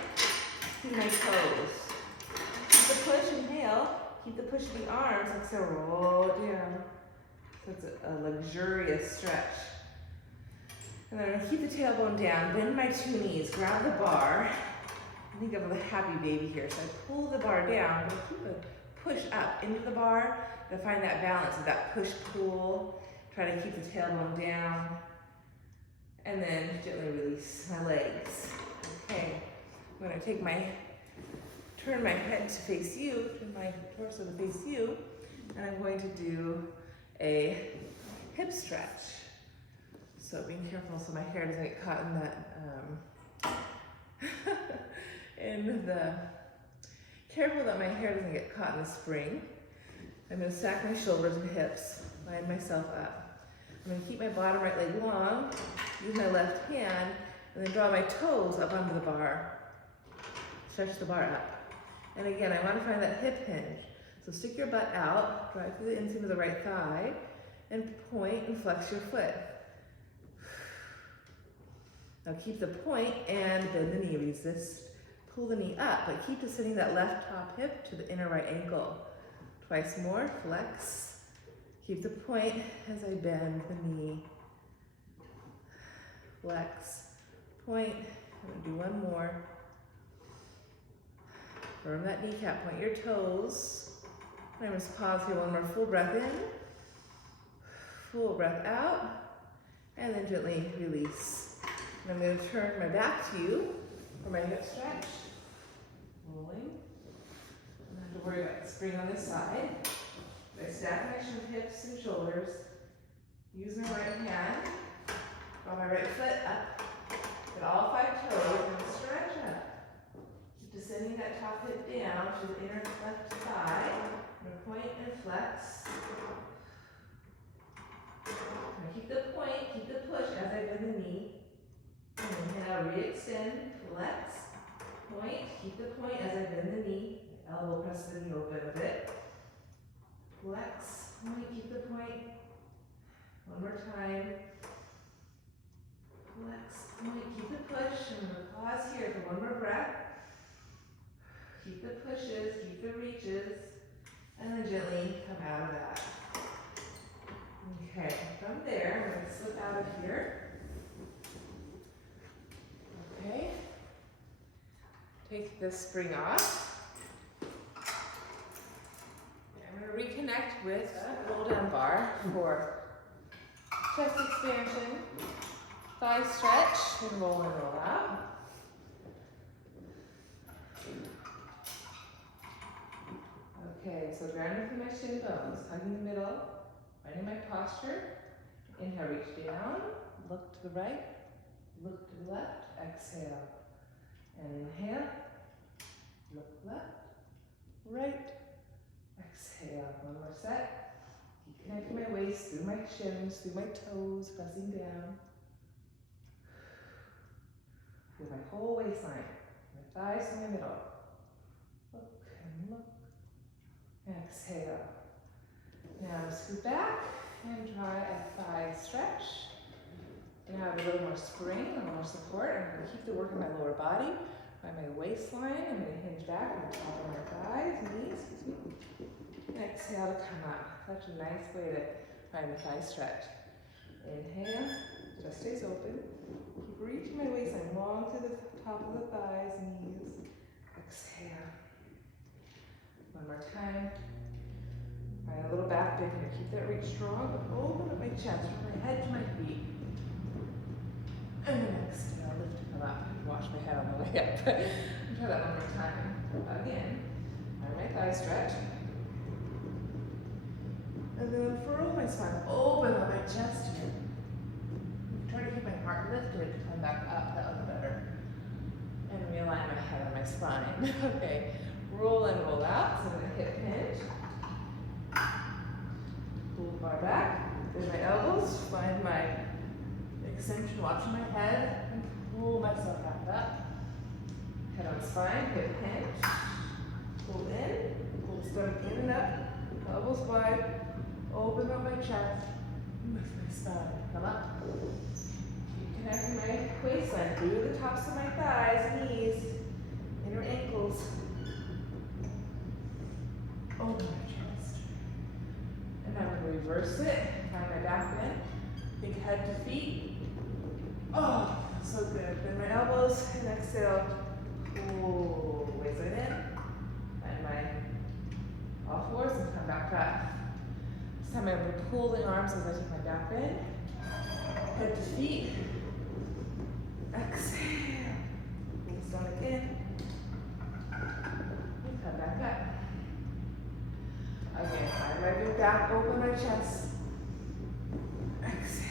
to my toes. Keep the push, inhale. Keep the push of the arms. Exhale, roll it down. So it's a luxurious stretch. And then I'm going to keep the tailbone down, bend my 2 knees, grab the bar. I think of a happy baby here. So I pull the bar down, but I keep a push up into the bar to find that balance of that push-pull. Try to keep the tailbone down. And then gently release my legs. Okay, I'm going to turn my head to face you, turn my torso to face you, and I'm going to do a hip stretch. So being careful so my hair doesn't get caught in that And careful that my hair doesn't get caught in the spring. I'm gonna stack my shoulders and hips, line myself up. I'm gonna keep my bottom right leg long, use my left hand, and then draw my toes up onto the bar. Stretch the bar up. And again, I want to find that hip hinge. So stick your butt out, drive through the inseam of the right thigh, and point and flex your foot. Now keep the point and bend the knee. Resist, pull the knee up, but keep descending that left top hip to the inner right ankle. Twice more, flex. Keep the point as I bend the knee. Flex, point, and do one more. Firm that kneecap, point your toes. And I'm just pause here, one more full breath in. Full breath out. And then gently release. And I'm going to turn my back to you for my hip stretch. Rolling. I don't have to worry about the spring on this side. I stack my hips and shoulders. Use my right hand. Draw my right foot up. Get all 5 toes and stretch up. Keep descending that top hip down to the inner left thigh. I'm going to point and flex. Now keep the point, keep the push as I bend the knee. Inhale, re-extend, flex, point, keep the point as I bend the knee. Elbow press the knee open a bit. Flex, point, keep the point. One more time. Flex, point, keep the push. I'm going to pause here for one more breath. Keep the pushes, keep the reaches, and then gently come out of that. Okay, from there, I'm going to slip out of here. Okay, take this spring off. I'm going to reconnect with a roll down bar for chest expansion, thigh stretch, and roll out. Okay, so grounding through my shin bones, hugging the middle, finding my posture. Inhale, reach down, look to the right, look to the left, exhale. And inhale, look left, right, exhale. One more set. Keep connecting my waist through my shins, through my toes, pressing down. Feel my whole waistline, my thighs in my middle. Look and look. Exhale. Now scoot back and try a thigh stretch. Now have a little more spring, a little more support. I'm going to keep the work in my lower body. By my waistline, I'm going to hinge back on the top of my thighs, knees, and exhale to come up. Such a nice way to find the thigh stretch. Inhale, just stays open. Keep reaching my waistline long to the top of the thighs, knees. Exhale. One more time. Find a little back bend here. Keep that reach strong, but open up my chest from my head to my feet. And then exhale, lift to come up. Wash my head on the way up. Try that one more time. Again. Find my thigh stretch. And then furrow my spine. Open up my chest here. Try to keep my heart lifted to come back up. That was better. And realign my head on my spine. Okay. Roll and roll out. So I'm going to hip hinge. Pull the bar back. Bend my elbows. Find my extension. Watch my head. And pull myself back up. Head on spine. Hip hinge. Pull in. Pull the stomach in and up. Elbows wide. Open up my chest. Lift my spine. Come up. Keep connecting my waistline through the tops of my thighs, knees, inner ankles. Open my chest. And now we're going to reverse it. Find my back bend. Think head to feet. Oh, so good. Bend my elbows and exhale. Pull the waistline in. Find my all fours and come back up. This time I'm going to pull the arms as I take my back bend. Head to feet. Exhale. Pull the stomach in. And come back up. Again, find my big back, open my chest. Exhale.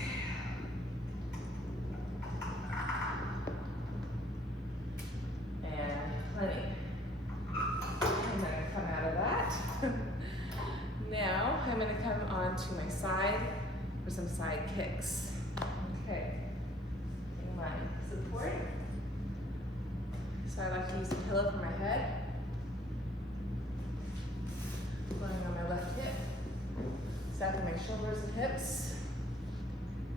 gonna come onto my side for some side kicks. Okay, getting my support. So I like to use a pillow for my head. Lying on my left hip, stacking my shoulders and hips,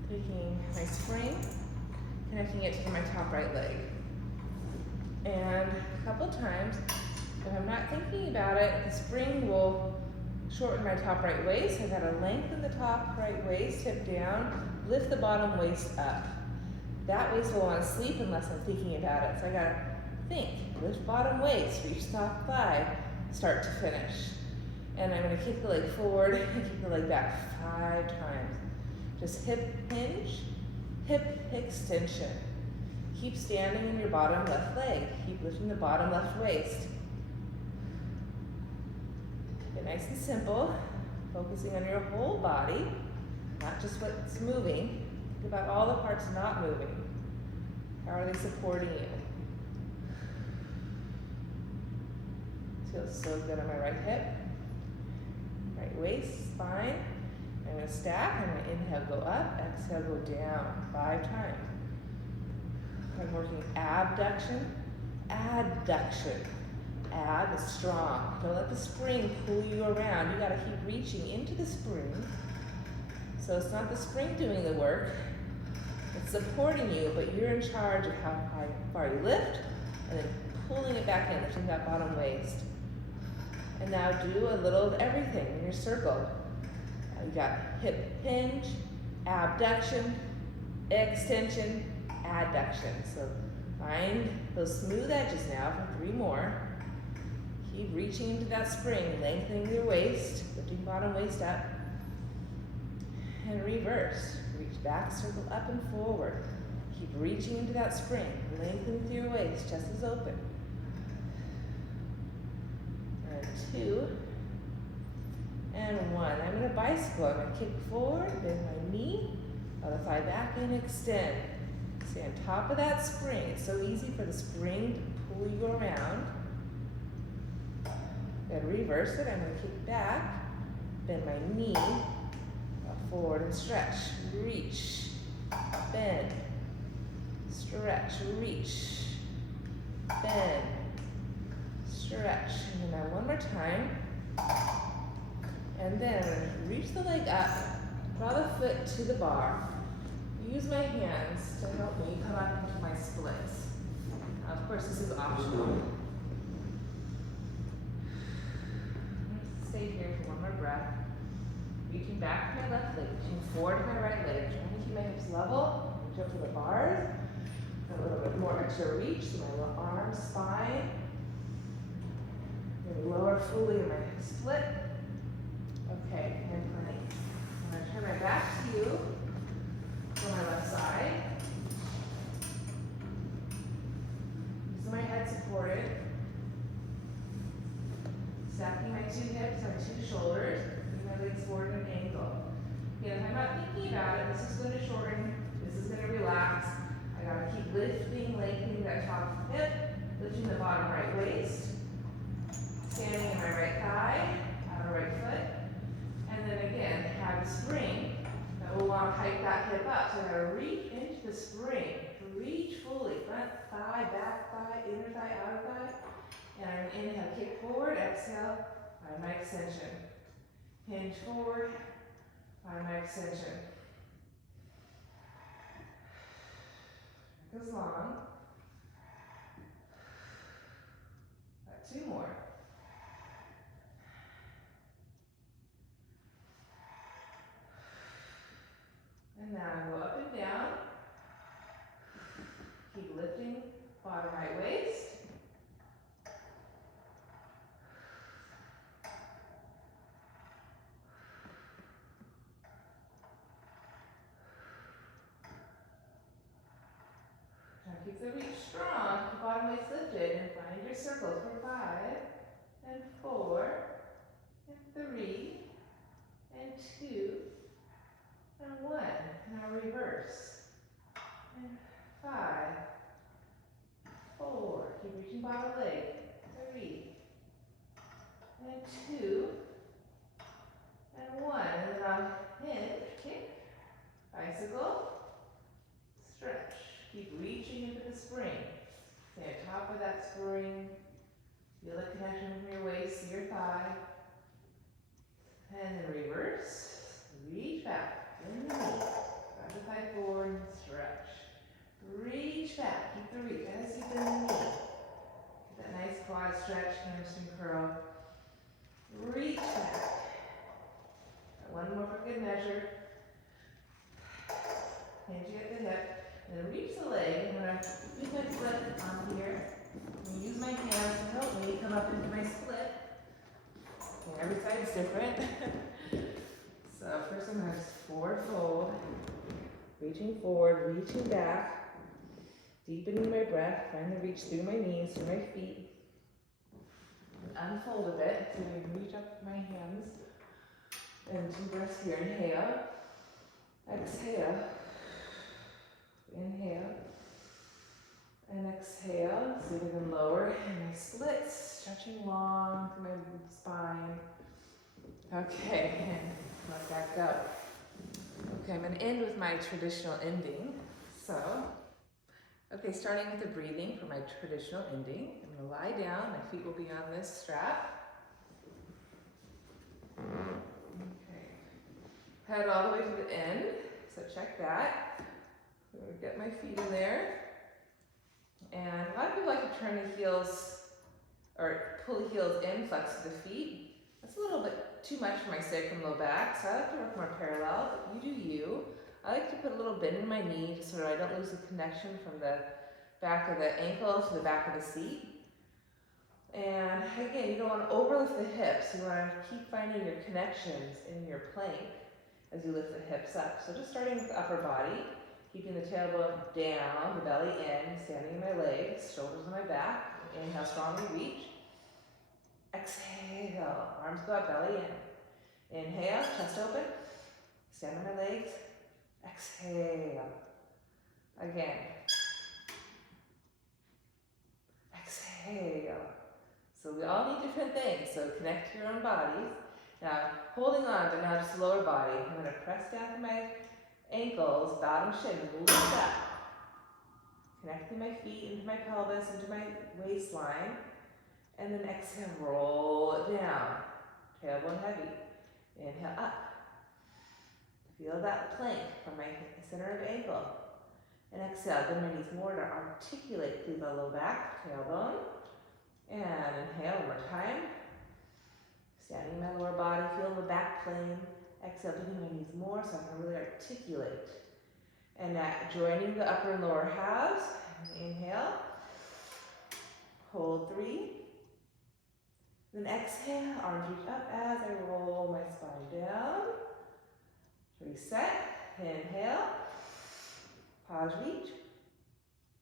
taking my spring, connecting it to my top right leg. And a couple times, if I'm not thinking about it, the spring will shorten my top right waist. I gotta lengthen the top right waist, hip down, lift the bottom waist up. That waist will wanna sleep unless I'm thinking about it. So I gotta think, lift bottom waist, reach top thigh, start to finish. And I'm gonna kick the leg forward and kick the leg back 5 times. Just hip hinge, hip extension. Keep standing in your bottom left leg. Keep lifting the bottom left waist. Get nice and simple, focusing on your whole body, not just what's moving. Think about all the parts not moving. How are they supporting you? Feels so good on my right hip. Right waist, spine. I'm going to stack. I'm going to inhale, go up. Exhale, go down 5 times. I'm working abduction, adduction. Ab is strong. Don't let the spring pull you around. You got to keep reaching into the spring. So it's not the spring doing the work. It's supporting you, but you're in charge of how far you lift, and then pulling it back in, lifting that bottom waist. And now do a little of everything in your circle. You got hip hinge, abduction, extension, adduction. So find those smooth edges now for 3 more. Keep reaching into that spring, lengthening your waist, lifting bottom waist up. And reverse. Reach back, circle up and forward. Keep reaching into that spring, lengthening through your waist, chest is open. And 2. And 1. I'm going to bicycle. I'm going to kick forward, bend my knee, other thigh back, and extend. Stay on top of that spring. It's so easy for the spring to pull you around. Then reverse it. I'm going to kick back, bend my knee, forward and stretch. Reach, bend, stretch, reach, bend, stretch. And then now one more time. And then I'm going to reach the leg up, draw the foot to the bar. Use my hands to help me come up into my splits. Of course, this is optional. Stay here for one more breath. Reaching back to my left leg, reaching forward to my right leg, trying to keep my hips level. Reach up to the bars. A little bit more extra reach to my arms, spine. Maybe lower fully in my hip split. Okay, and plank. I'm going to turn my back to you for my left side. So my head supported. Stacking my 2 hips on 2 shoulders. Bring my legs forward at an angle. Again, if I'm not thinking about it, this is going to shorten. This is going to relax. I got to keep lifting, lengthening that top hip, lifting the bottom right waist. Standing in my right thigh, outer right foot. And then again, have a spring that will want to hike that hip up. So I'm going to reach into the spring. Reach fully. Front thigh, back thigh, inner thigh, outer thigh. And I'm going to inhale, kick forward, exhale, find my extension. Hinge forward, find my extension. Back as long. Got 2 more. And now go up and down. Keep lifting bottom right waist. Try to keep the reach strong. Keep bottom waist lifted and find your circles for 5 and 4 and 3 and 2 and 1. Now reverse. And 5, 4. Keep reaching bottom leg. 3 and 2 and one. And then I'll hinge, kick, bicycle, stretch. Keep reaching into the spring. Stay on top of that spring. Feel the connection from your waist to your thigh. And then reverse. Reach back. Bend the knee. Drive the thigh forward and stretch. Reach back. Keep the reach as you bend the knee. Get that nice quad stretch, hamstring curl. Reach back. One more for good measure. Hinge at the hip. And then reach the leg. I'm going to use my foot on here. I'm going to use my hands to help me come up into my split. Okay, every side's different. So first I'm going to forward fold. Reaching forward, reaching back. Deepening my breath. Find the reach through my knees, through my feet. And unfold a bit. So I can reach up with my hands. And 2 breaths here. Inhale. Exhale. Inhale. And exhale. See if I can lower in my splits. Stretching long through my spine. Okay, and let that go. Okay, I'm going to end with my traditional ending. So, okay, starting with the breathing for my traditional ending. I'm going to lie down. My feet will be on this strap. Okay. Head all the way to the end. So check that. I'm going to get my feet in there. And a lot of people like to turn the heels, or pull the heels in, flex the feet. That's a little bit too much for my sacrum low back, so I like to work more parallel, but you do you. I like to put a little bend in my knee so that I don't lose the connection from the back of the ankle to the back of the seat. And again, you don't want to overlift the hips. You want to keep finding your connections in your plank as you lift the hips up. So just starting with the upper body, keeping the tailbone down, the belly in, standing in my legs, shoulders on my back. Inhale, strongly reach. Exhale, arms go up, belly in. Inhale, chest open. Stand on my legs. Exhale. Again. Exhale. So we all need different things, so connect to your own bodies. Now, holding on, but now just lower body. I'm going to press down to my ankles, bottom shin, lift up. Connecting my feet into my pelvis, into my waistline. And then exhale, roll it down. Tailbone heavy. Inhale, up. Feel that plank from my center of ankle. And exhale, bend my knees more to articulate through the low back, tailbone. And inhale one more time. Standing in my lower body, feel the back plane. Exhale, bending my knees more so I can really articulate. And joining the upper and lower halves. Inhale. Hold 3. Then exhale, arms reach up as I roll my spine down. Reset. Inhale. Pause, reach.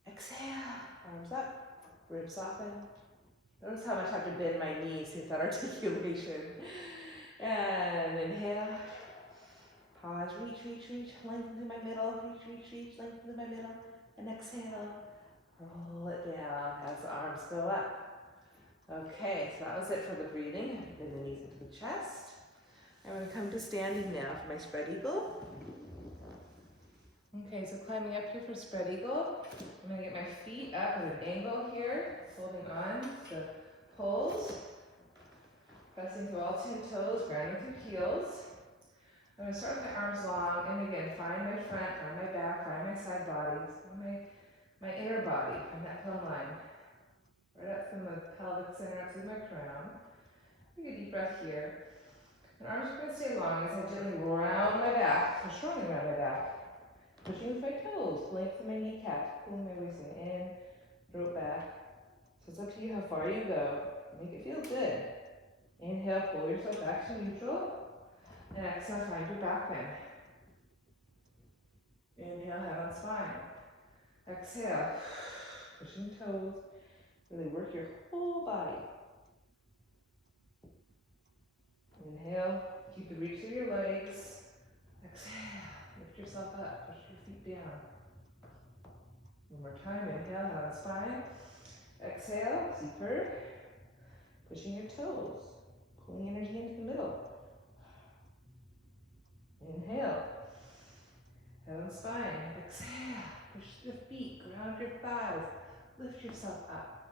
Exhale, arms up, ribs soften. Notice how much I have to bend my knees with that articulation. And inhale. Pause, reach, reach, reach. Lengthen through my middle. Reach, reach, reach. Lengthen through my middle. And exhale. Roll it down as the arms go up. Okay, so that was it for the breathing. Bend the knees into the chest. I'm going to come to standing now for my spread eagle. Okay, so climbing up here for spread eagle. I'm going to get my feet up at an angle here, holding on to poles. Pressing through all 10 toes, grounding through heels. I'm going to start with my arms long, and again, find my front, find my back, find my side bodies, find my inner body, find that plumb line. Right up from the pelvic center up through my crown. Take a deep breath here. And arms are going to stay long as I gently round my back, or strongly round my back. Pushing with my toes, pulling through my kneecap, pulling my waist in, throat back. So it's up to you how far you go. Make it feel good. Inhale, pull yourself back to neutral. And exhale, find your back bend. Inhale, head on spine. Exhale, pushing toes. Really work your whole body. Inhale, keep the reach through your legs. Exhale, lift yourself up, push your feet down. One more time, inhale, head on spine. Exhale, Z-curve. Pushing your toes, pulling energy into the middle. Inhale. Head on spine. Exhale. Push the feet, ground your thighs. Lift yourself up.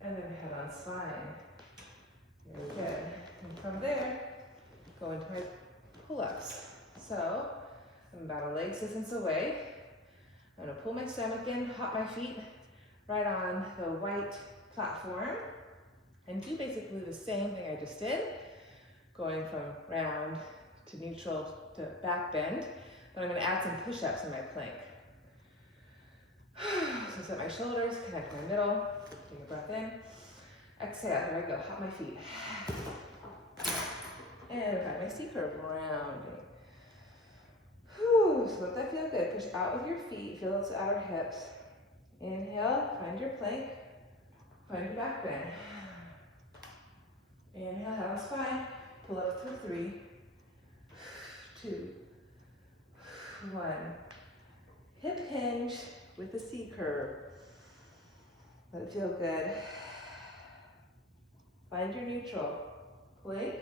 And then head on spine. Very good. And from there, go into my pull-ups. So, I'm about a leg's distance away. I'm gonna pull my stomach in, hop my feet right on the white platform, and do basically the same thing I just did, going from round to neutral to back bend, but I'm gonna add some push-ups in my plank. So set my shoulders, connect my middle, take a breath in, exhale, here I go, hop my feet. And find my C curve, rounding. Whew, so let that feel good. Push out with your feet, feel those outer hips. Inhale, find your plank, find your back bend. Inhale, head on spine, pull up through 3, 2, 1. Hip hinge with the C curve. Let it feel good. Find your neutral. Plank,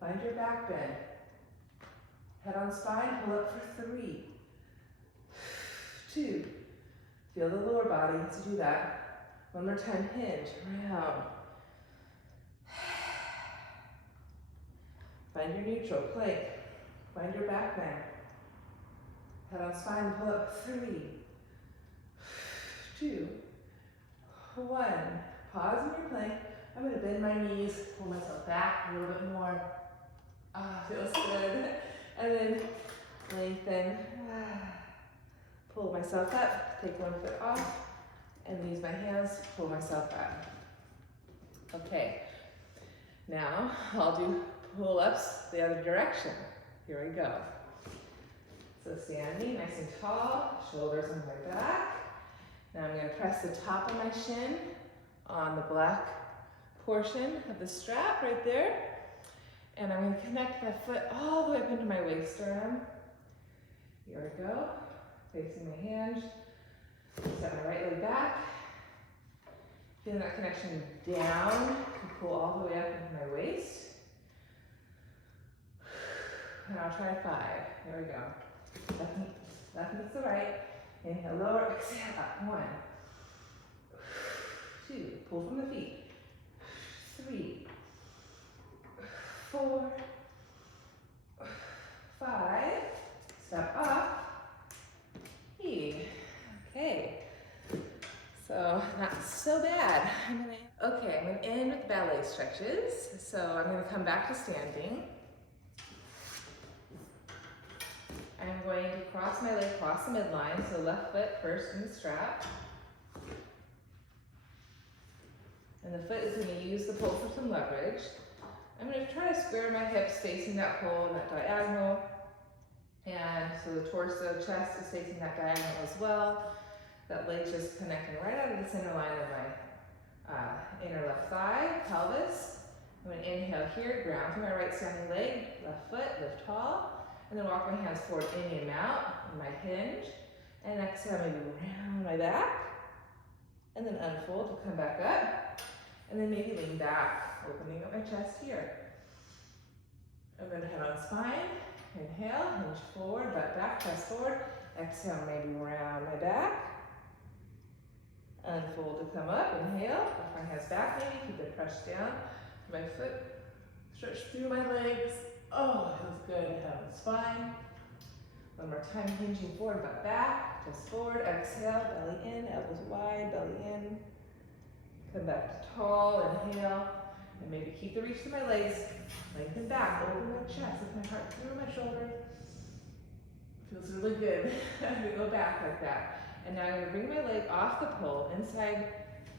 find your back bend. Head on spine, pull up for 3, 2. Feel the lower body as you do that. One more time, hinge, round. Find your neutral, plank. Find your back bend. Head on spine, pull up 3, 2, 1. Pause in your plank. I'm gonna bend my knees, pull myself back a little bit more. Feels good. And then lengthen. Pull myself up, take one foot off, and use my hands, pull myself up. Okay, now I'll do pull-ups the other direction. Here we go. So standing nice and tall, shoulders on my back. Now I'm going to press the top of my shin on the black portion of the strap right there. And I'm going to connect my foot all the way up into my waist sternum. Here we go. Facing my hinge. Set my right leg back. Feeling that connection down. Pull all the way up into my waist. And I'll try 5. Here we go. Left knee to the right. Inhale, lower, exhale, up. 1, 2, pull from the feet. 3, 4, 5, step up. Okay, so not so bad. I'm gonna end with ballet stretches. So I'm gonna come back to standing. I'm going to cross my leg across the midline, so left foot first in the strap. And the foot is going to use the pole for some leverage. I'm going to try to square my hips facing that pole and that diagonal. And so the torso, chest is facing that diagonal as well. That leg's just connecting right out of the center line of my inner left thigh, pelvis. I'm going to inhale here, ground through my right standing leg, left foot, lift tall. And then walk my hands forward any amount in my hinge. And exhale, maybe round my back. And then unfold to come back up. And then maybe lean back, opening up my chest here. I'm going to head on spine. Inhale, hinge forward, butt back, chest forward. Exhale, maybe round my back. Unfold to come up. Inhale, lift my hands back maybe. Keep it pressed down. My foot stretch through my legs. Oh, it feels good. Head on spine. One more time, hinging forward, butt back, chest forward. Exhale, belly in, elbows wide, belly in. Come back to tall, inhale. And maybe keep the reach to my legs. Lengthen back, open my chest, lift my heart through my shoulders. Feels really good to go back like that. And now I'm going to bring my leg off the pole, inside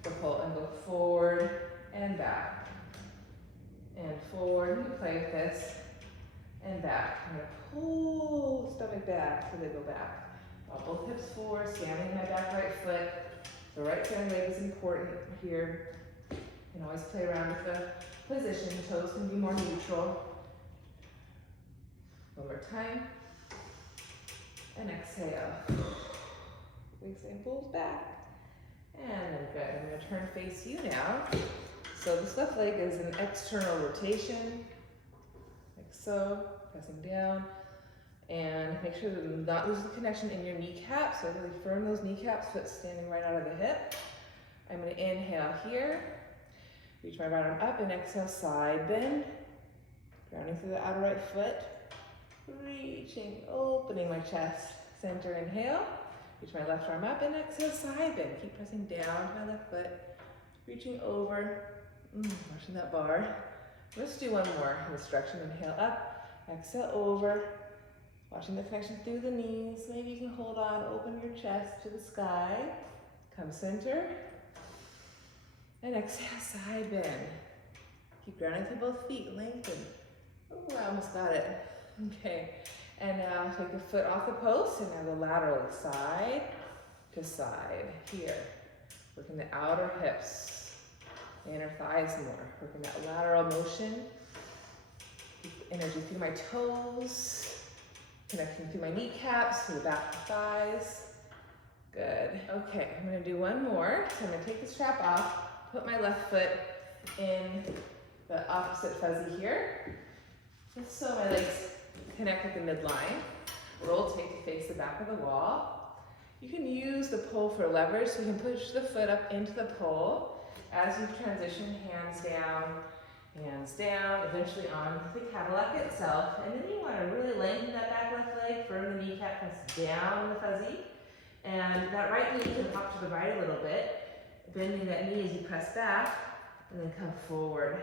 the pole, and go forward and back. And forward, you can play with this. And back. I'm going to pull stomach back so they go back. While both hips forward, standing my back right foot. The right hand leg is important here. You can always play around with the position. Toes can be more neutral. One more time. And exhale. Waist and pulls back. And then good. I'm going to turn face you now. So this left leg is an external rotation. Like so. pressing down. And make sure to not lose the connection in your kneecap, so really firm those kneecaps, foot standing right out of the hip. I'm gonna inhale here, reach my right arm up, and exhale, side bend. Grounding through the outer right foot, reaching, opening my chest. Center, inhale, reach my left arm up, and exhale, side bend. Keep pressing down to my left foot, reaching over, watching that bar. Let's do one more in this direction. Inhale up, exhale over, watching the connection through the knees. Maybe you can hold on, open your chest to the sky. Come center, and exhale, side bend. Keep grounding through both feet, lengthen. Oh, I almost got it. Okay, and now take the foot off the post and now go laterally, side to side. Here, working the outer hips, inner thighs more. Working that lateral motion. Keep the energy through my toes, connecting through my kneecaps, through the back of the thighs. Good. Okay, I'm gonna do one more. So I'm gonna take the strap off, put my left foot in the opposite fuzzy here. Just so my legs connect at the midline. Rotate to face the back of the wall. You can use the pole for leverage, so you can push the foot up into the pole as you transition, hands down, eventually on the Cadillac itself. And then you want to really lengthen that back left leg, firm the kneecap, press down in the fuzzy. And that right knee can hop to the right a little bit, bending that knee as you press back, and then come forward.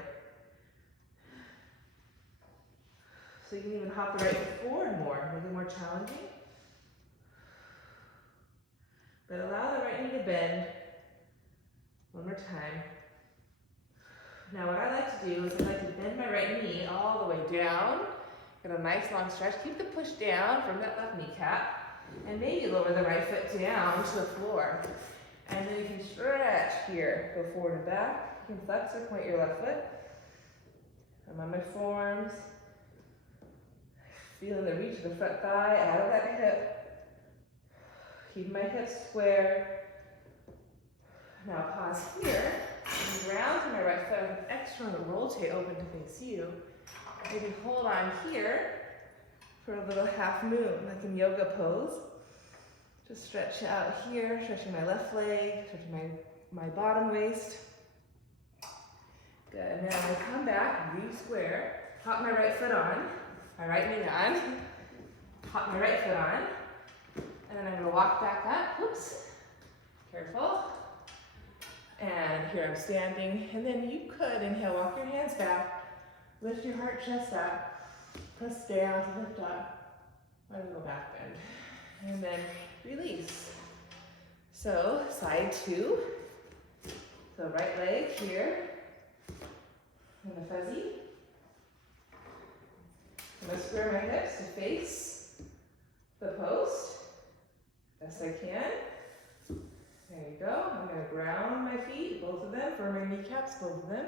So you can even hop the right foot forward more, make it more challenging. But allow the right knee to bend. One more time. Now what I like to do is I like to bend my right knee all the way down. Get a nice long stretch. Keep the push down from that left kneecap. And maybe lower the right foot down to the floor. And then you can stretch here. Go forward and back. You can flex or point your left foot. I'm on my forearms. Feeling the reach of the front thigh out of that hip. Keep my hips square. Now pause here. And ground to my right foot with an external rotate open to face you. Maybe hold on here for a little half moon, like in yoga pose. Just stretch out here, stretching my left leg, stretching my bottom waist. Good. Now I come back, re-square, hop my right foot on. My right knee on, hop my right foot on, and then I'm gonna walk back up, oops, careful. And here I'm standing, and then you could inhale, walk your hands back, lift your heart, chest up, press down to lift up, and go back bend. And then release. So side two, so right leg here, in the fuzzy. I'm going to square my hips to face the post, best I can. There you go. I'm going to ground my feet, both of them, firm my kneecaps, both of them.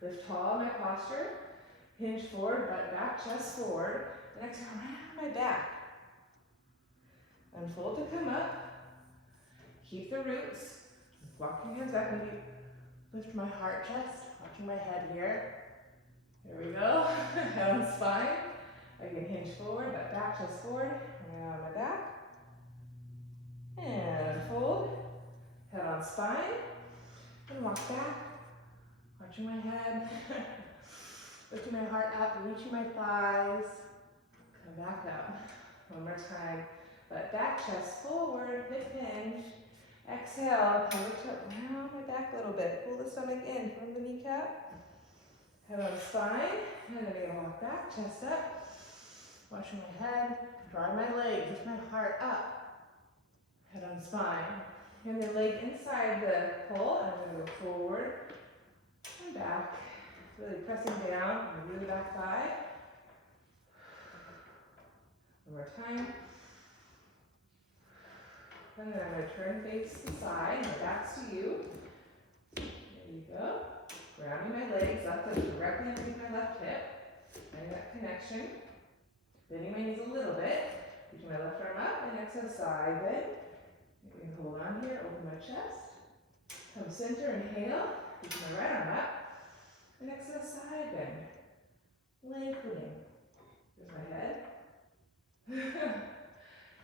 Lift tall in my posture, hinge forward, butt back, chest forward, and exhale right on my back. Unfold to come up. Keep the roots. Walk your hands back, maybe lift my heart, chest, watching my head here. There we go. Head on spine. I can hinge forward, butt back, chest forward, and on my back. And unfold. Head on spine. And walk back. Watching my head. Lifting my heart up, reaching my thighs. Come back up. One more time. Butt back, chest forward, hip hinge. Exhale, pivot to round my back a little bit. Pull the stomach in from the kneecap. Head on spine. And then I'm gonna walk back, chest up. Watching my head, draw my legs, lift my heart up. Head on spine. And then leg inside the pole, and I'm going to go forward and back. Really pressing down on the really back thigh. One more time. And then I'm going to turn face to the side, my back's to you. There you go. Grounding my legs, left foot directly underneath my left hip. Finding that connection. Bending my knees a little bit. Reaching my left arm up and exhale, side bend. You can hold on here, open my chest. Come center, inhale. Reaching my right arm up. And exhale, side bend. Lengthening. Here's my head.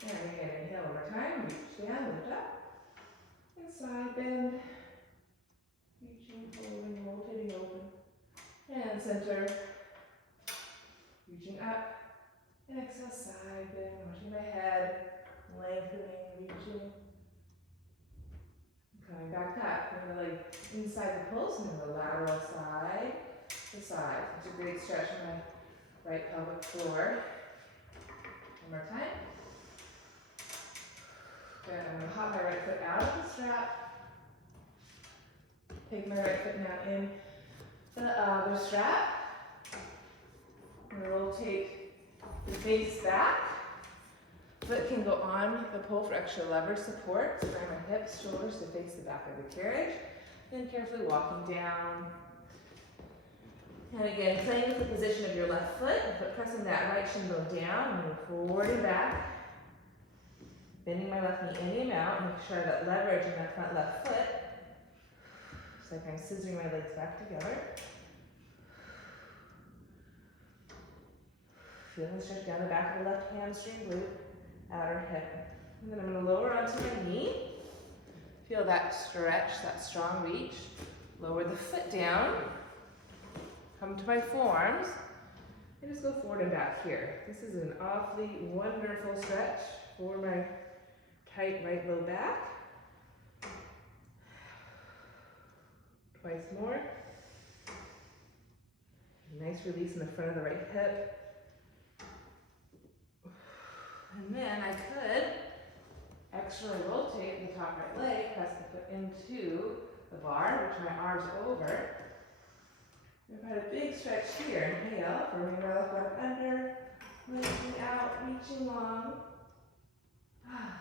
And again, inhale one more time. Reach down, lift up. And side bend. Reaching, holding, rotating open. And center. Reaching up. And exhale, side bend. Watching my head. Lengthening, reaching. Coming back up. I'm going to like inside the pulse and then the lateral side to side. It's a great stretch on my right pelvic floor. One more time. Good. I'm going to hop my right foot out of the strap. Take my right foot now in the other strap. I'm going to rotate the face back. Foot can go on the pole for extra leverage support. So bring my hips, shoulders to face the back of the carriage. Then carefully walking down. And again, playing with the position of your left foot, but pressing that right shin bone down, moving forward and back. Bending my left knee any amount, make sure that leverage in that front left foot. It's like I'm scissoring my legs back together. Feel the stretch down the back of the left hamstring, glute, outer hip. And then I'm going to lower onto my knee. Feel that stretch, that strong reach. Lower the foot down. Come to my forearms. And just go forward and back here. This is an awfully wonderful stretch for my tight right low back. Twice more. Nice release in the front of the right hip. And then I could externally rotate the top right leg, press the foot into the bar, reach my arms over. I've had a big stretch here. Inhale, bringing my left leg under, lifting out, reaching long.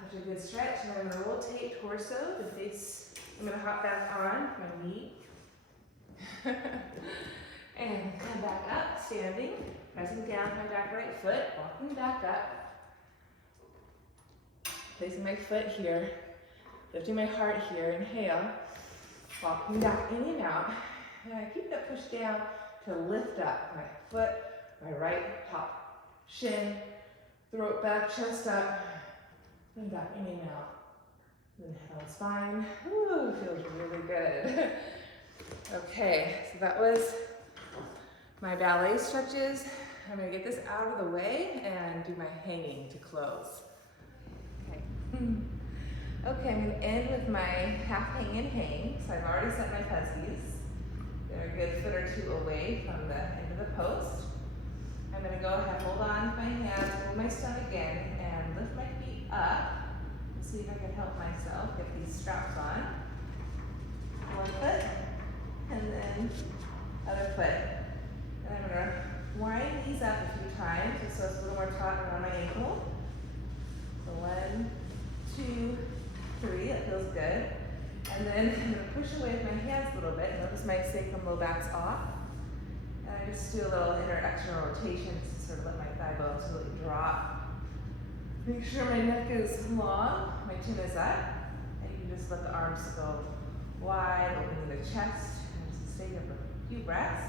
Such a good stretch. And I'm going to rotate torso to face. I'm going to hop back on my knee. And come back up, standing, pressing down my back right foot, walking back up. Placing my foot here, lifting my heart here, inhale, walking back in and out. And I keep that push down to lift up my foot, my right top shin, throat back, chest up, and back in and out. Then head on spine. Ooh, feels really good. Okay, so that was my ballet stretches. I'm gonna get this out of the way and do my hanging to close. Okay, I'm going to end with my half hang and hang. So I've already set my fuzzies. They're a good foot or two away from the end of the post. I'm going to go ahead, hold on to my hands, hold my stomach in, and lift my feet up. Let's see if I can help myself get these straps on. One foot, and then other foot. And I'm going to wind these up a few times just so it's a little more taut around my ankle. So 1, 2, 3, that feels good. And then I'm going to push away with my hands a little bit. Notice my sacrum low back's off. And I just do a little inner external rotation to sort of let my thigh bones really drop. Make sure my neck is long, my chin is up, and you can just let the arms go wide, opening the chest, and just stay there for a few breaths.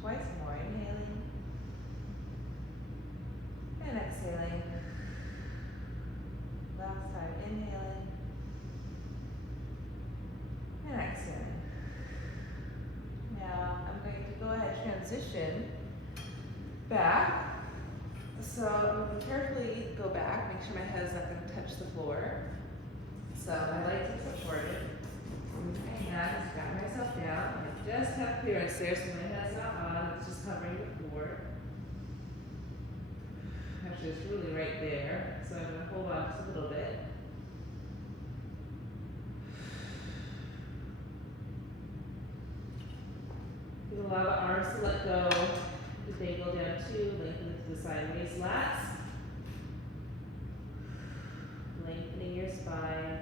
Twice more, inhaling and exhaling. Last time, inhaling and exhaling. Now I'm going to go ahead and transition back. So I'm going to carefully go back, make sure my head's not going to touch the floor. So my legs are supported. My hands, got myself down. I just have clearance there, so my head's not on, it's just covering the floor. Actually, it's really right there, so I'm going to hold on just a little bit. You allow the arms to let go, the dangle down too, lengthen to the sideways lats. Lengthening your spine.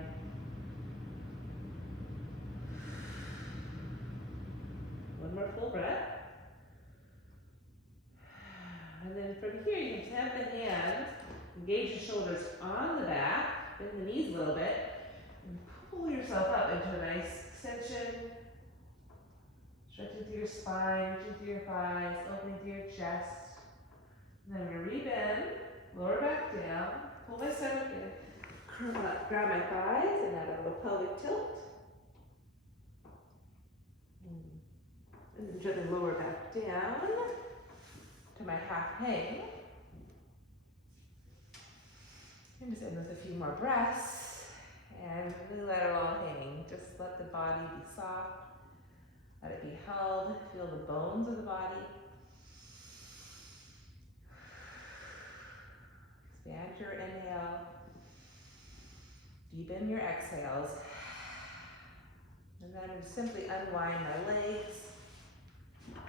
One more full breath. And then from here, you can have the hands, engage your shoulders on the back, bend the knees a little bit, and pull yourself up into a nice extension. Stretching through your spine, reaching through your thighs, opening through your chest. And then I'm gonna rebend, lower back down, pull my stomach in, curl up, grab my thighs, and add a little pelvic tilt. And then gently lower back down to my half hang. And just end with a few more breaths. And really let it all hang. Just let the body be soft. Let it be held. Feel the bones of the body. Expand your inhale. Deepen your exhales. And then I'm simply unwind my legs. One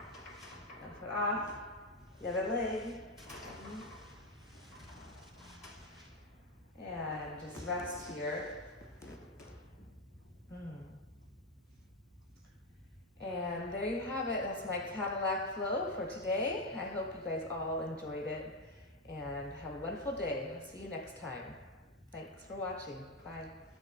foot off. The other leg. And just rest here. And there you have it. That's my Cadillac flow for today. I hope you guys all enjoyed it and have a wonderful day. See you next time. Thanks for watching. Bye.